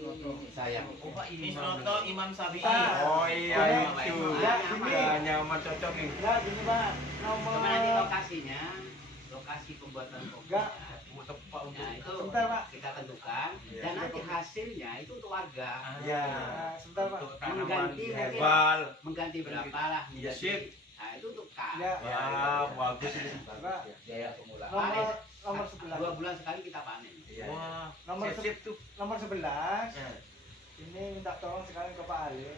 Sayang. Oh, Pak Miss Imam. Roto Imam Sabi'i. Pak. Oh iya Pak. itu. Ya, ini. Ya, nyaman cocok ini. Ya, gini, Pak. Nomor Kemana nanti lokasinya? Lokasi pembuatan kompos. Enggak. Mau tepat untuk Nah, itu Sebentar, Pak. kita tentukan Iya. dan nanti hasilnya itu untuk warga. Ya. Nah, sebentar, Pak. untuk tanaman Mengganti herbal. Mengganti berapa lah? Iya, mengganti. sip. Nah, itu untuk K. Ya. Wah, bagus ini. Pak. Biaya pemula. Nomor 11. 2 bulan sekali kita panen. Iya. Wah, Nomor sip tuh. Nomor 11. Ya. Ini minta tolong sekalian ke Pak Ali.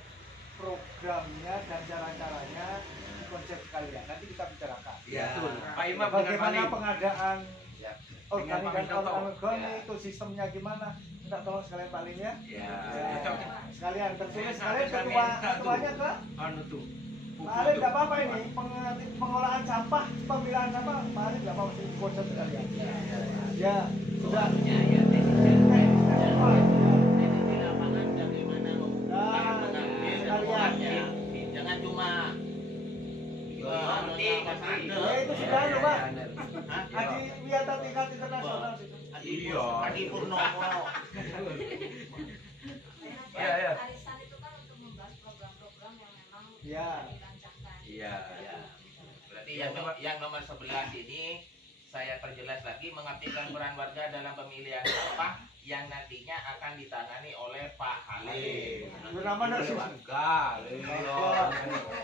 Programnya dan cara-caranya konsep sekalian. Nanti kita bicarakan. Iya. Betul. Pak Imam dengan Bagaimana Pak pengadaan Ya. organik Dengan dan Pak Minto. anorganik Ya. itu sistemnya gimana? Minta tolong sekalian Pak Ali ya. Ya, Ya. cocok. Sekalian tertulis Saya sekalian sampai ketua minta tuh. ketuanya ke Anu tuh. Pak Ali nggak apa-apa ini pengolahan sampah, pemilahan sampah Pak Ali nggak apa-apa ini konsep sekalian. Ya sudah. Ya, ya, teknisnya. Di lapangan bagaimana Nah, mengambil dan sekalian. mengolahnya. Jangan cuma Ya itu sudah anu Pak. Hah? Adi Wiyata tingkat internasional situ. Iya. Adi Purnomo. Iya, iya. Arisan itu kan untuk membahas program-program yang memang Iya. dirancangkan. Iya. Ya. Berarti yang nomor 11 ini saya perjelas lagi mengaktifkan peran warga dalam pemilihan sampah yang nantinya akan ditangani oleh Pak Halim. Bernama nggak sih? Warga.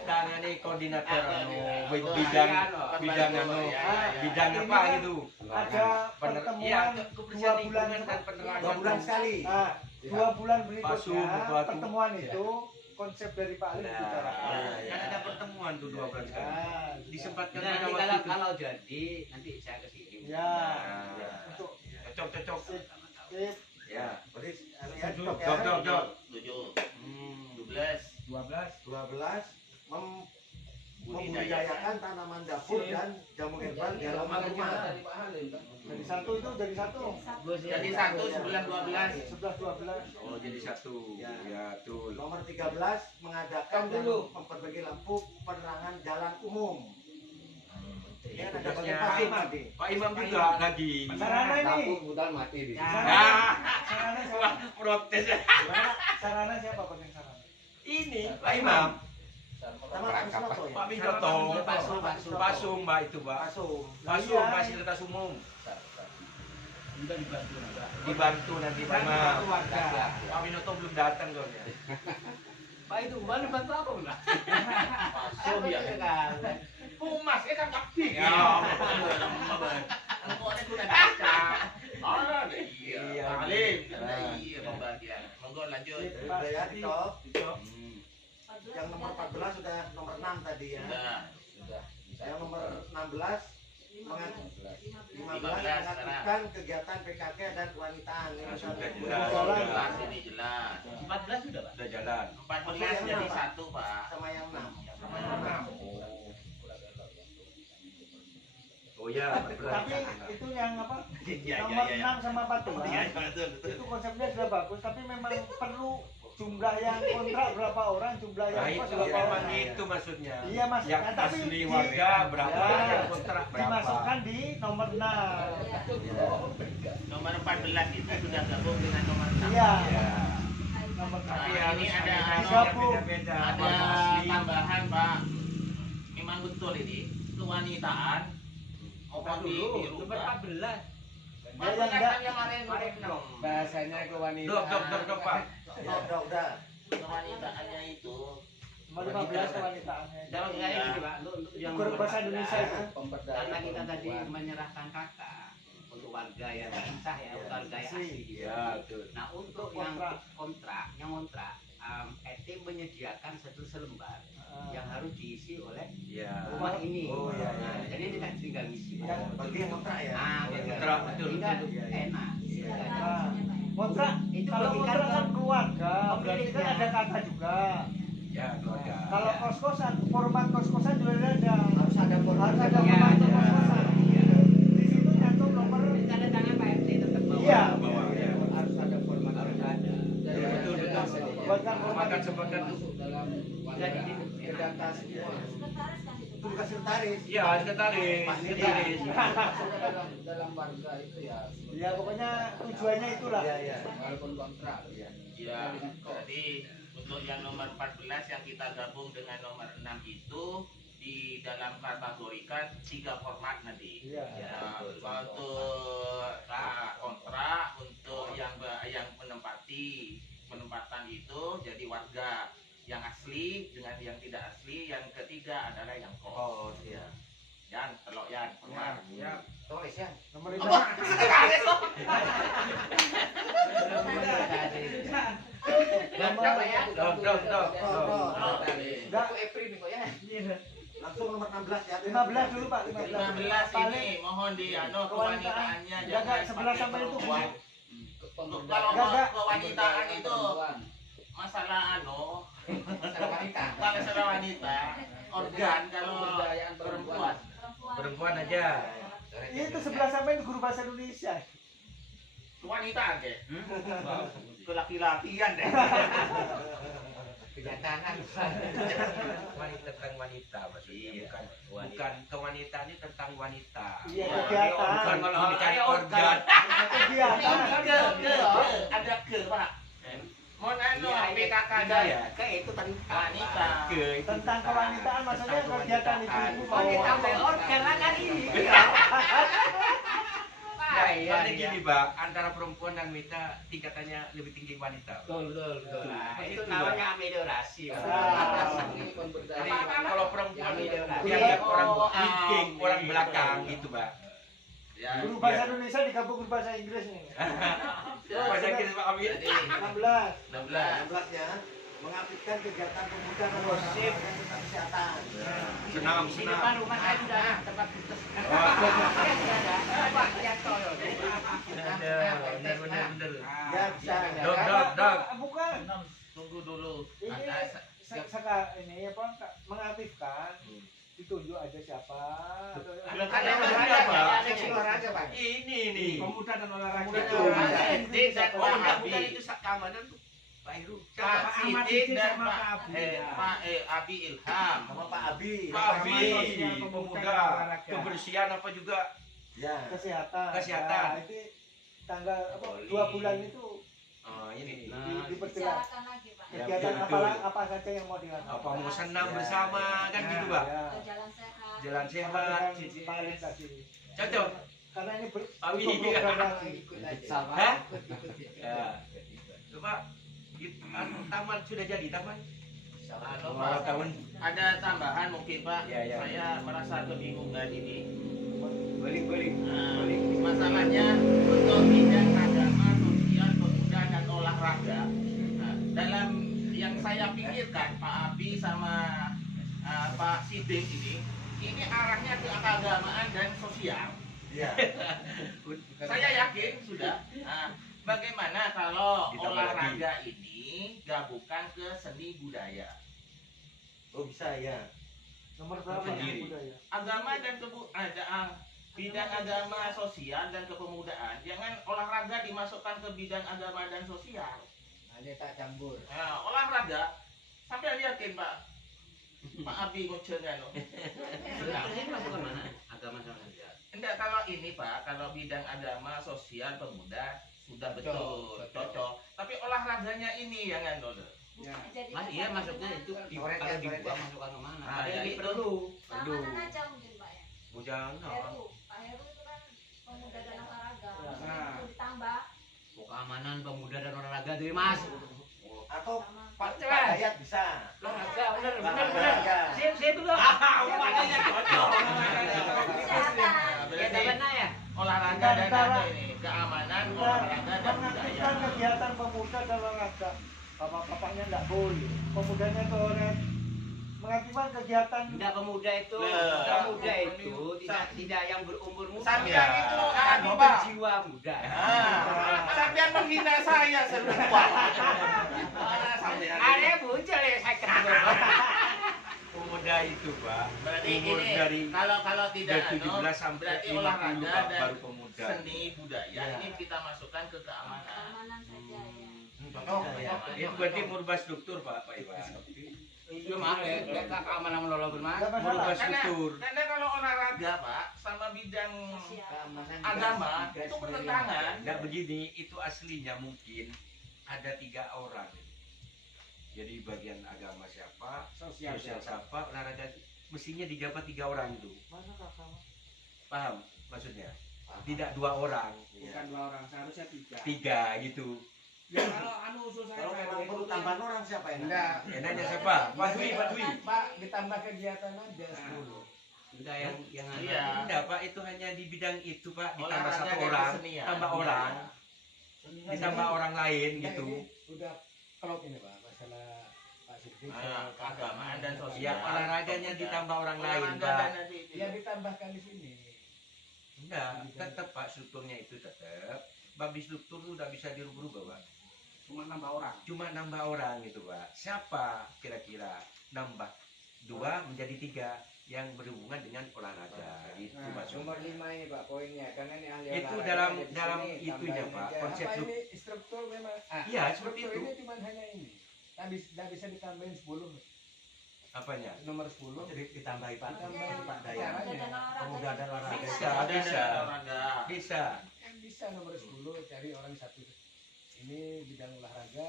Tangani koordinator anu bidang anu bidang Ini apa kan gitu. Ada Iya, pertemuan kebersihan 2 bulan lingkungan dan penerangan. 2 bulan sekali. Nah, 2 bulan Pasu, berikutnya batu. pertemuan itu konsep dari Pak Ali dibicarakan. Kan ada pertemuan tuh 2 bulan sekali. Nah, Disempatkan Nah, pada nanti waktu itu. kalau jadi nanti saya ke sini. Ya, Nah, untuk cocok. Sama-sama. sip. Ya. Berarti anu ya, Setuju. Tok ya. Dok. 7, Hmm. 12, 12. 12 membudidayakan tanaman dapur dan jamu herbal di halaman rumah. dari Pak Halim kan. Jadi satu itu jadi satu. Jadi 1 sebelah 12. 11-12. Oh, jadi satu. Ya. Ya, tuh. Nomor 13 mengadakan dan memperbaiki lampu penerangan jalan umum. Ini kan ada bagian Pak Imam nih. Pak Imam juga lagi. Sarana ini. Budal mati di Sarana siapa? Protes ya. Sarana siapa bagian sarana? Ini Pak Imam. Sama Pak Wisnoto ya. Pak Widoto. Pasung, Mbak itu, Mbak. Pasung. Pasung, fasilitas umum. Udah dibantu juga. Dibantu nanti Pak Imam. Pak Widoto belum datang soalnya. Pak itu kemana bantu apa enggak? So dia kan. Pumas kan kapti. Ya. Engkau kuda kacang. Ah, iya. Iya. Alim. Iya pembagian. Monggo lanjut. Udah ya, Dito. Hmm. Yang nomor 14 sudah nomor 6 tadi ya. Sudah. Yang nomor 16 mengaktifkan kegiatan PKK dan kewanitaan. Ini Nah, sudah sudah jelas. jelas. Jelas ini jelas. 14 sudah, Pak. Udah jalan. 14 jadi 1, Pak. Sama yang 6. Sama yang 6. Oh ya, Tapi itu yang apa? Iya, Nomor iya, iya. 6 sama 14. Iya, betul, betul. Itu konsepnya sudah bagus, tapi memang perlu jumlah yang kontrak berapa orang, jumlah yang Nah, kos itu berapa memang orang. itu maksudnya. Iya, Mas. Yang Nah, tapi asli di- warga berapa, Ya, yang kontrak berapa. dimasukkan di nomor 6. Nomor 14 itu sudah gabung dengan nomor 6. Iya. Ya. Nomor Nah, Tapi ini harus ada digabung. beda-beda. Ada Warna asli. tambahan, Pak. Memang betul ini kewanitaan. Mohon dirubah. 14. Ya, yang enggak. Kemarin dong. bahasanya kewanitaan. Dok, Pak. Udah. Kewanitaannya itu Nomor 15 kewanitaannya. Kalau saya gini Pak, untuk yang Guru bahasa Indonesia itu. Pemberdayaan karena kita tadi perempuan. menyerahkan kakak untuk warga yang sah ya, warga yang asli. Iya, betul. Nah untuk yang kontrak, RT menyediakan satu selembar yang harus diisi oleh Iya. rumah ini. Oh, iya, iya. Nah, jadi kita tinggal isi. Yang bagi yang kontrak ya. Nah, Kontrak, betul, tinggal betul. enak. Nah, kontrak Itu kalau bagikan kontrak kan ke keluarga, berarti kan pemiliknya. ada kakak juga. Ya, keluarga. Kalau Ya. kos-kosan, format kos-kosan juga ada. Harus ada format. Harus ada Iya, format iya. kos-kosan. Di situ nyantum nomor. Tanda tangan Pak RT tetap bawa. Iya. Bawa, ya. Harus ada format Harus ada. Jadi Betul, betul. Buatkan format. Makan sepakat. masuk dalam Jadi warga. Data semua. Sekretaris kan itu. Itu bukan sekretaris. Iya, sekretaris. Sekretaris. dalam warga itu ya. Ya pokoknya tujuannya itulah. Iya, iya. Walaupun kontrak. Iya. ya. Jadi untuk yang nomor 14 yang kita gabung dengan nomor 6 itu di dalam kategorikan 3 format nanti. Iya. Ya, untuk kontrak untuk yang penempatan itu jadi warga yang asli dengan yang tidak asli. Yang ketiga adalah yang kos. Oh, iya. Yan, telok yan, format. Ya. Tulis ya. Nomor itu. Berapa ya? Dok. Enggak. Langsung nomor 16 ya. 15 dulu Pak, 15 ini mohon di kewanitaannya Jaga 11 sampai itu. perempuan. Pemberdayaan Enggak. Kewanitaan itu perempuan. masalah Masalah wanita. masalah wanita organ kalau Pemberdayaan perempuan. Perempuan aja. Itu 11 sampai itu guru bahasa Indonesia. wanita aja itu laki-lakian deh Kejantanan. Wanita tentang wanita maksudnya, bukan kewanitaan ini tentang wanita. Iya, Ya, kegiatan. Bukan kalau bukan organ. Kegiatan. ada ke pak mau nano PKK Iya, ya. Ke itu tentang wanita Tentang kewanitaan maksudnya kegiatan ibu-ibu mau. wanita organ lah kan ini. Nah, gini, Pak, antara perempuan dan wanita tingkatannya lebih tinggi wanita. Betul. Nah, itu namanya ameliorasi. Ini Jadi pemberdayaan. kalau perempuan Yang dianggap orang Oh, leading, orang belakang gitu, Pak. ya Guru bahasa Indonesia digabung guru bahasa Inggris nih. Bahasa Inggris Pak Amir. jadi 16. 16 16 ya. Mengaktifkan kegiatan pemuda dan gosip tentang kesehatan. Senam, Di senam. depan rumah saya sudah ada tempat khusus. Pak, ya tolong. Bener. Ya bisa. Dok. Bukan. tunggu dulu Ini ada ini apa mengaktifkan ditunjuk aja siapa atau Ada olahraga, olahraga Pak. Ini nih. Pemuda dan olahraga. Pemuda dan Betul. olahraga. Sidik dan Oh, Pak enggak, Abi. bukan itu keamanan tuh. Pak Heru. Pak Ahmad Sidik Sidik dan sama Pak Pak Abi. Pak Abi Ilham. Sama Pak Abi. Pak Abi, Sosial pemuda pemuda, dan olahraga. kebersihan apa juga. Ya. kesehatan. Kesehatan. Nah, itu tanggal apa Boleh. 2 bulan itu Ini. diperjelas Bicarakan lagi Pak. Ya, kegiatan betul. apa saja yang mau dilakukan. Apa mau senam Ya, bersama kan Ya, gitu, Pak. ya. Atau jalan sehat. Jalan Sama sehat. dengan Pak Alif tadi. Cocok. Karena ini Abi. butuh program lagi. Sama. Hah? Ya. Coba taman sudah jadi taman. Anu, Awal Pak, tahun. ada tambahan mungkin Pak. Ya, ya. Saya merasa kebingungan ini. Balik. Nah, masalahnya untuk bidang agama, sosial, pemuda dan olahraga. Nah, dalam yang saya pikirkan Pak Abi sama Pak Sidik ini arahnya ke keagamaan dan sosial. Iya. Saya yakin sudah. Nah, bagaimana kalau Ditambah olahraga ini gabungkan ke seni budaya? Oh bisa ya. Nomor berapa Sendiri. yang budaya? Agama dan bidang agama, sosial dan kepemudaan. Jangan olahraga dimasukkan ke bidang agama dan sosial. Ada tak campur. Nah, olahraga sampai yakin Pak Abi ngocengan loh. Ini masuk ke mana? Agama sama saja. Enggak, kalau ini Pak, kalau bidang agama, sosial, pemuda sudah betul cocok. Tapi olahraganya ini yang anu loh. Jadi Mas iya masuknya itu kalau dibuang masukkan ke mana? Nah, ya itu. keamanan aja mungkin Pak ya. Bujang. Heru, Pak Heru itu kan pemuda dan olahraga. Nah. Itu ditambah Oh, keamanan pemuda dan olahraga dari Mas. Atau sama Pak Dayat bisa. Olahraga, bener. Olahraga. Saya dulu. Makanya cocok. kesehatan. Berarti ya? olahraga dan ada ini keamanan, olahraga dan budaya. Mengaktifkan kegiatan pemuda dan olahraga. Bapak-bapaknya enggak boleh. Pemudanya itu orang mengaktifkan kegiatan Tidak pemuda itu, Loh. pemuda itu tidak yang berumur muda. Sampean itu Tapi anu Pak. berjiwa muda. Sampean menghina saya serupa. Sampean. Ada muncul ya saya kenal. Pemuda itu, Pak. Berarti Umur ini dari kalau tidak dari 17 sampai berarti 50 olahraga Pak, dan baru pemuda. seni budaya ini kita masukkan ke keamanan. Keamanan saja ya. Itu berarti merubah struktur, Pak Iwan. Itu mah ya keamanan menolak bermas. Enggak masalah. Merubah struktur. Karena kalau olahraga Pak sama bidang Sosial. agama itu bertentangan. Enggak begini, itu aslinya mungkin ada 3 orang. Jadi bagian agama siapa, Sosial. sosial siapa, olahraga mestinya dijabat 3 orang itu. Mana kakak? Paham maksudnya? Tidak 2 orang, Bukan 2 orang, seharusnya 3. 3 gitu. Ya kalau anu usul saya Kalau memang perlu tambahan orang siapa yang Enggak. Ya nanya siapa? Pak Dwi. Pak ditambah kegiatan aja 10. Enggak yang Iya. Enggak, Pak, itu hanya di bidang itu, Pak. Ditambah Olahraga 1 dan orang, kesenian. tambah orang, ditambah orang lain Nah, gitu. ini udah klop ini Pak, masalah Pak Siddiq. soal Keagamaan dan Ya, sosial. olahraganya ditambah orang lain, Olahraga Pak. dan nanti itu. Ya ditambahkan di sini. Enggak, tetap Pak, strukturnya itu tetap. Bagi struktur itu udah bisa dirubah-rubah, Pak. Cuma nambah orang. Cuma nambah orang gitu, Pak. Siapa kira-kira nambah 2 menjadi 3 yang berhubungan dengan olahraga. Itu Nah, maksudnya. nomor 5 ini Pak poinnya karena ini ahli Itu olahraga dalam- ada di dalam sini, itunya, tambahin Pak, aja. konsep Apa lu- ini struktur memang Iya, seperti struktur itu. ini cuma hanya ini. Nggak bisa ditambahin 10 Apanya? nomor 10 Jadi ditambahi Pak. Ditambahin Pak Pemuda Dayat. dan olahraga. Pemuda dan olahraga. Bisa, Ada bisa. olahraga. Bisa. kan bisa nomor 10 cari orang satu ini bidang olahraga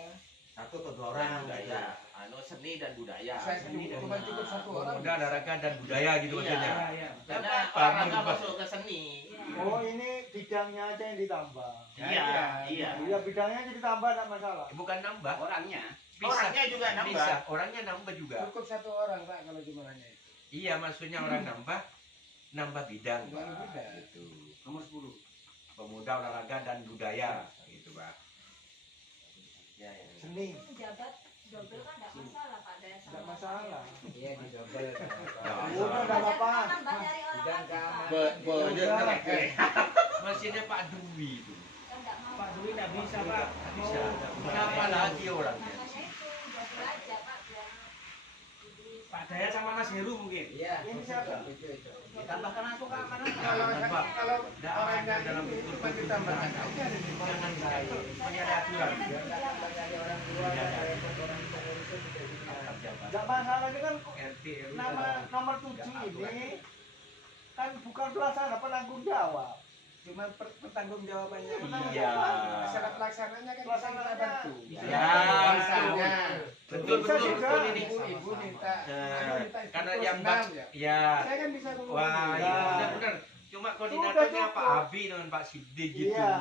1 atau 2 Dan orang. budaya. Anu seni dan budaya. saya seni dan cuma cukup satu orang Pemuda, olahraga dan budaya gitu Iya. maksudnya. Ya, ya. Karena Apa? olahraga Merubah. masuk ke seni. Oh ini bidangnya aja yang ditambah. Iya, iya. Iya bidangnya aja ditambah enggak masalah. Bukan nambah. orangnya. Bisa. Orangnya juga nambah. Bisa. Orangnya nambah juga. cukup satu orang Pak kalau cuma hanya itu Iya, maksudnya orang nambah bidang, Nambah Pak. bidang. Gitu. Nomor 10. Pemuda, olahraga dan budaya, gitu, Pak. Ya, ya. Seni Jabat double kan enggak masalah Pak Daya sama. enggak masalah. iya di double Udah enggak apa-apa. Nambah dari orang bidang lagi Pak. keamanan Maksudnya Pak Dwi itu. Kan enggak mau. Pak Dwi enggak bisa, Pak. Bisa. Kenapa lagi orangnya? Makanya itu double aja Pak biar Dayat sama Mas Heru mungkin. Iya. Ini siapa? Itu. Ditambahkan langsung ke mana? Kalau orangnya ini cuma ditambahkan aja di Jangan saya. Ini ada aturan. Biar nggak nambah dari orang tua, nggak repot orang pengurusnya juga bisa. Nggak masalah ini kan RT RW. nama nomor 7 ini kan bukan pelaksana, penanggung jawab. cuma pertanggung jawabannya. Iya. Masalah pelaksananya kan bisa kita bantu. Ya, Misalnya, betul betul betul ini. Ibu minta, Karena instruktur yang senam, Pak, ya. ya. Saya kan bisa ngomong. Wah, gitu. iya benar-benar. Cuma koordinatornya Sudah Pak cukup. Abi dengan Pak Sidik gitu. Iya.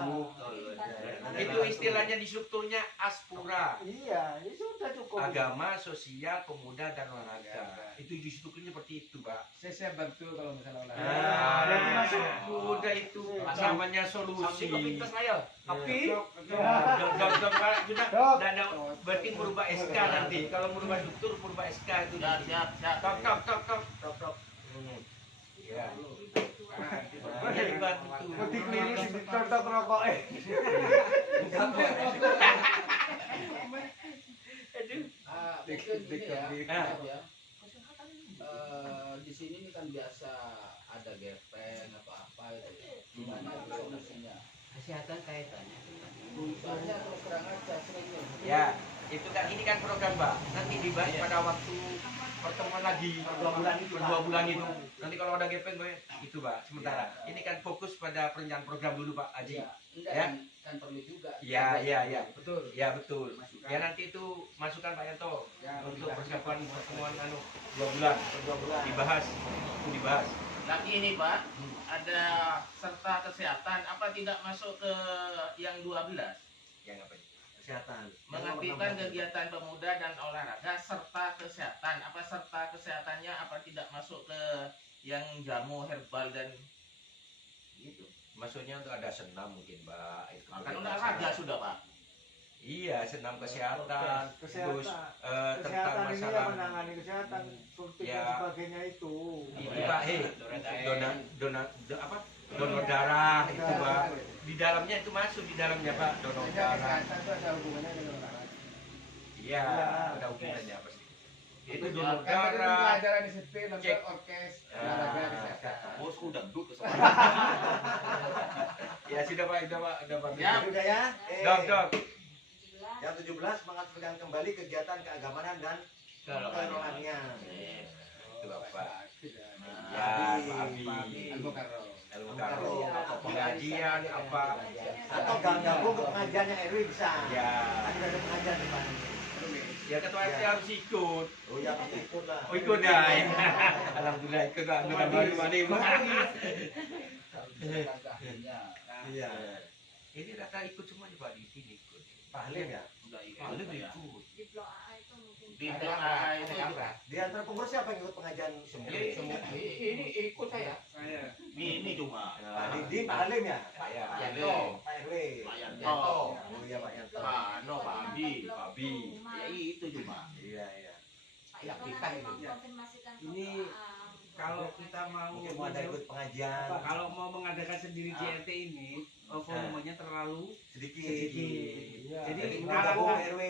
Itu istilahnya di strukturnya Aspura. Iya, itu sudah cukup. Agama, sosial, pemuda dan olahraga. Itu di strukturnya seperti itu, Pak. Saya siap bantu kalau misalnya olahraga. Nah, berarti masuk. udah itu namanya solusi. saya. Tapi Dok. sudah dan berarti merubah SK nanti. Kalau merubah struktur, merubah SK itu. Siap. Tok. Ya. Jadi bantu. Di klinik dicontoh rokok. Mungkin ini ya, Ah. maaf ya. Di sini ini kan biasa ada gepeng apa-apa itu. Gimana itu solusinya? Kesehatan kaitannya dengan Soalnya terus terang aja seringnya. Ya, itu kan ini kan program, Pak. Nanti dibahas pada waktu pertemuan lagi per 2 bulan itu. Nanti kalau ada gepeng itu, Pak. Sementara ini kan fokus pada perencanaan program dulu, Pak Haji. Enggak, Ya. kan perlu juga. Iya. Betul. Ya betul. Masukan. Ya nanti itu masukan Pak Yanto Ya, untuk dibahas. persiapan pertemuan 2 bulan. Dibahas. Itu dibahas. Lagi ini Pak, ada serta kesehatan apa tidak masuk ke yang 12? Yang apa? Kesehatan. Mengaktifkan kegiatan pemuda dan olahraga serta kesehatan. Apa serta kesehatannya apa tidak masuk ke yang jamu herbal dan gitu? Maksudnya untuk ada senam mungkin, Pak. Itu Kan olahraga sudah Pak. Iya, senam kesehatan. Terus tentang Kesehatan ini ya masalah menangani kesehatan, suntik Ya. dan sebagainya itu. itu, Pak. Donor darah itu, Pak. Di dalamnya itu masuk di dalamnya, Pak. Donor Sehingga darah. kesehatan itu ada hubungannya dengan olahraga. Iya, Ya. ada hubungannya pasti. Itu Itu donor Kan tadi darah. pelajaran disiplin, nonton Cek. orkes, Ah. olahraga, kesehatan. Oh sudah duduk Ya sudah, Pak. Udah, Pak. Ya. Sudah ya? Dok. Yang 17 mengaktifkan kembali kegiatan keagamaan dan kerohanian. Itu, Bapak. Tidak. Ya, Pak Abi. Al-Mukarram. Ilmu karo, apa pengajian, apa. Atau gabung ke pengajiannya RW bisa. Ya. Tadi ada pengajian di depan. Ya, ketua RT Ya. harus ikut. Oh ya, pasti ikut lah. Oh, ikut dah. Ya. Alhamdulillah ikut dah. Anggota baru Madi. Langkahnya. Iya. Ini rata ikut semuanya, Pak, di sini ikut. Pak Halim ya. Udah ikut. Paling Ya. ikut. Di blok A itu mungkin. Di blok A itu Di antara pengurus siapa yang ikut pengajian semua? Ini ikut saya. Saya. ini cuma Pak Didi, Pak Halim ya? Pak ya. Yanto, Pak RW. Pak Yanto, Oh iya Pak Yanto. Pak Ano, Pak Abi, Pak Abi. ya itu cuma. Iya. Ya, kita itu, ya. Ini kalau kita mau Mungkin mau ada ikut pengajian kalau mau mengadakan sendiri di RT ini volumenya terlalu sedikit. sedikit. Iya. Jadi Jadi kalau gabung RW.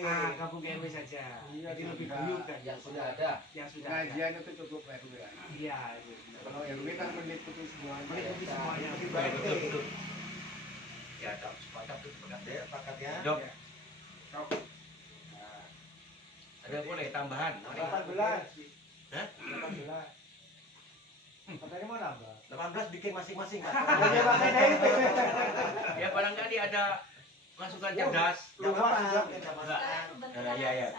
gabung ke RW saja. Iya, Jadi lebih iya. guyup kan Yang sudah ada. yang sudah ada. Pengajian itu cukup RW. Iya, itu. Kalau RW kan meliputi semuanya. Meliputi semuanya. Lebih Baik, baik. betul. Ya, tak sepakat tuh. sepakat. Ya, pakat ya. Dok, Nah, ada boleh tambahan? 18. Hah? 18. Katanya mau nambah. 18 bikin masing-masing Pak. Ya makanya itu. Ya barangkali ada masukan cerdas. Lupa sudah. kita masukan. Iya.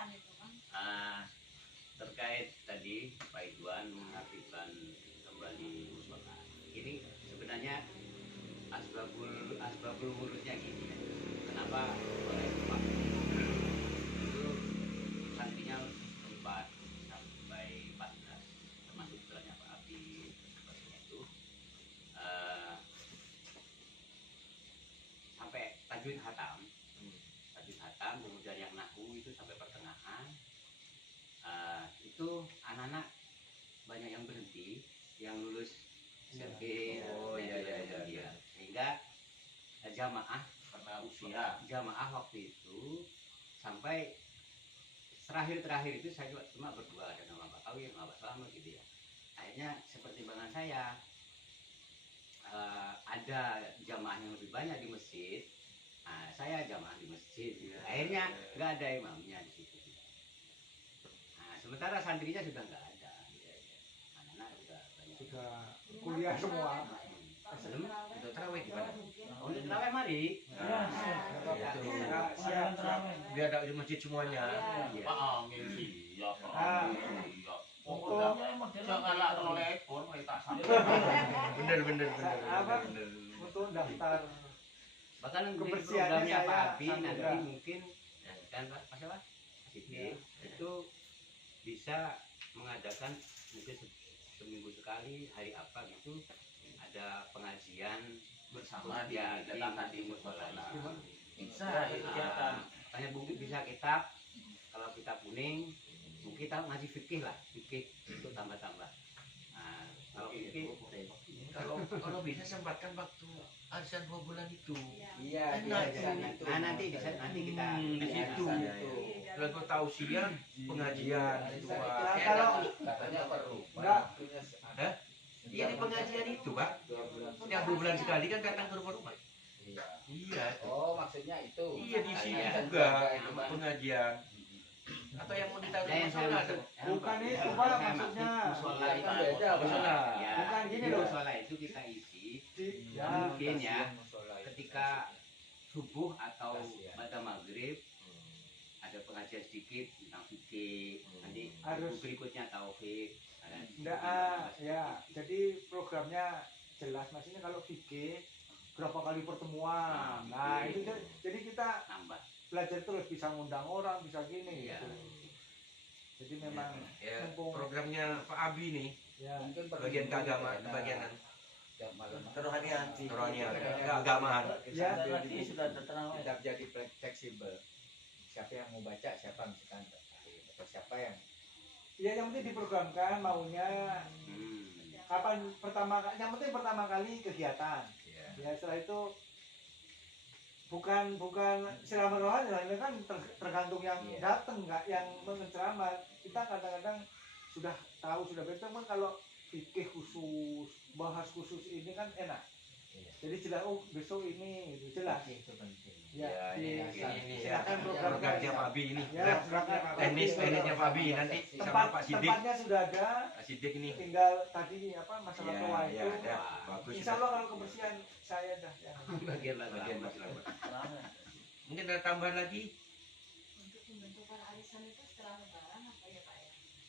Terkait tadi Pak Idwan mengaktifkan kembali musola. Ini sebenarnya asbabul wurudnya gini ya. Kenapa oleh Pak itu santrinya 4 sampai 14 termasuk istilahnya Pak Abi sepertinya itu sampai tajwid hatam kemudian yang nahu itu sampai pertengahan. Itu anak-anak banyak yang berhenti, yang lulus SMP. Oh, iya. Sehingga jamaah Karena usia. waktu itu sampai terakhir itu saya cuma berdua dan sama Pak. kawin apa selama gitu ya. Akhirnya seperti bangan saya, ada jamaah yang lebih banyak di masjid. Nah, saya jamaah di masjid. Akhirnya nggak ada imamnya di situ. Nah, sementara santrinya sudah nggak ada. Anak-anak sudah banyak. Sudah kuliah semua. Belum? Untuk tarawih gimana? Oh, untuk terawih mari. Siap. Biar ada di masjid semuanya. Iya. Angin siap. Ah. Pokoknya jangan lah terlalu ekor, mereka sama. Bener. Apa? Untuk daftar Bahkan di kebersihannya programnya Pak saya Abi samudra. nanti mungkin dan Pak masalah Siti itu bisa mengadakan mungkin seminggu sekali hari apa gitu ada pengajian Bersama ya didatangkan di musola. Bisa Kegiatan. Tanya mungkin bisa kitab kalau kitab kuning mungkin kita ngaji fikih lah fikih itu tambah-tambah. Nah, kalau fikih Kalau bisa sempatkan waktu azan 2 bulan itu. Iya, Enak bisa tuh. nah nanti bisa nanti kita Di situ. Lalu tausiah pengajian itu Pak. Nah, Enak. kalau katanya perlu. enggak Iya di pengajian itu Pak. Setiap 2 bulan sekali kan datang ke rumah-rumah. Iya. Oh, maksudnya itu. Iya di sini Iya. juga pengajian. Atau yang mau ditaruh ya yang saya musola maksud tuh. Bukan itu, Pak, maksudnya. musola Kan itu beda, Pak. Musola. ya Bukan gini di loh. musola itu kita isi ya mungkin ya ketika subuh atau pada maghrib ada pengajian sedikit tentang fikih nanti Harus. buku berikutnya taufik enggak ya. Jadi programnya jelas maksudnya kalau fikih berapa kali pertemuan. Nah, itu jadi kita nambah belajar terus bisa ngundang orang, bisa gini Iya. gitu. Jadi memang Ya, mumpung programnya Pak Abi nih, ya Mungkin bagian keagamaan, bagian Tiap malam. Kerohanian. kerohanian, keagamaan. Ya, Jadi sudah terawih. kita jadi fleksibel. Siapa yang mau baca, siapa misalkan atau siapa yang ya yang penting diprogramkan maunya kapan yang penting pertama kali kegiatan. Ya setelah itu bukan ceramah rohani lah, ini kan tergantung yang datang nggak yang menceramah. Kita kadang-kadang sudah tahu sudah betul kan kalau fikih khusus bahas khusus ini kan enak. Jadi jelas oh besok ini itu jelas. itu penting. Ya, ini silakan ya, programnya. programnya Pak Abi ini. Ya, silakan. Teknisnya Pak Abi nanti sama Pak Sidik. Tempatnya sudah ada, Pak Sidik ini. tinggal tadi apa masalah Ya, toa ya, itu. ada. Bagus. Insya Allah kalau kebersihan saya dah yang bagian Mas Slamet. Mungkin ada tambahan lagi? Untuk pembentukan arisan itu setelah lebaran apa ya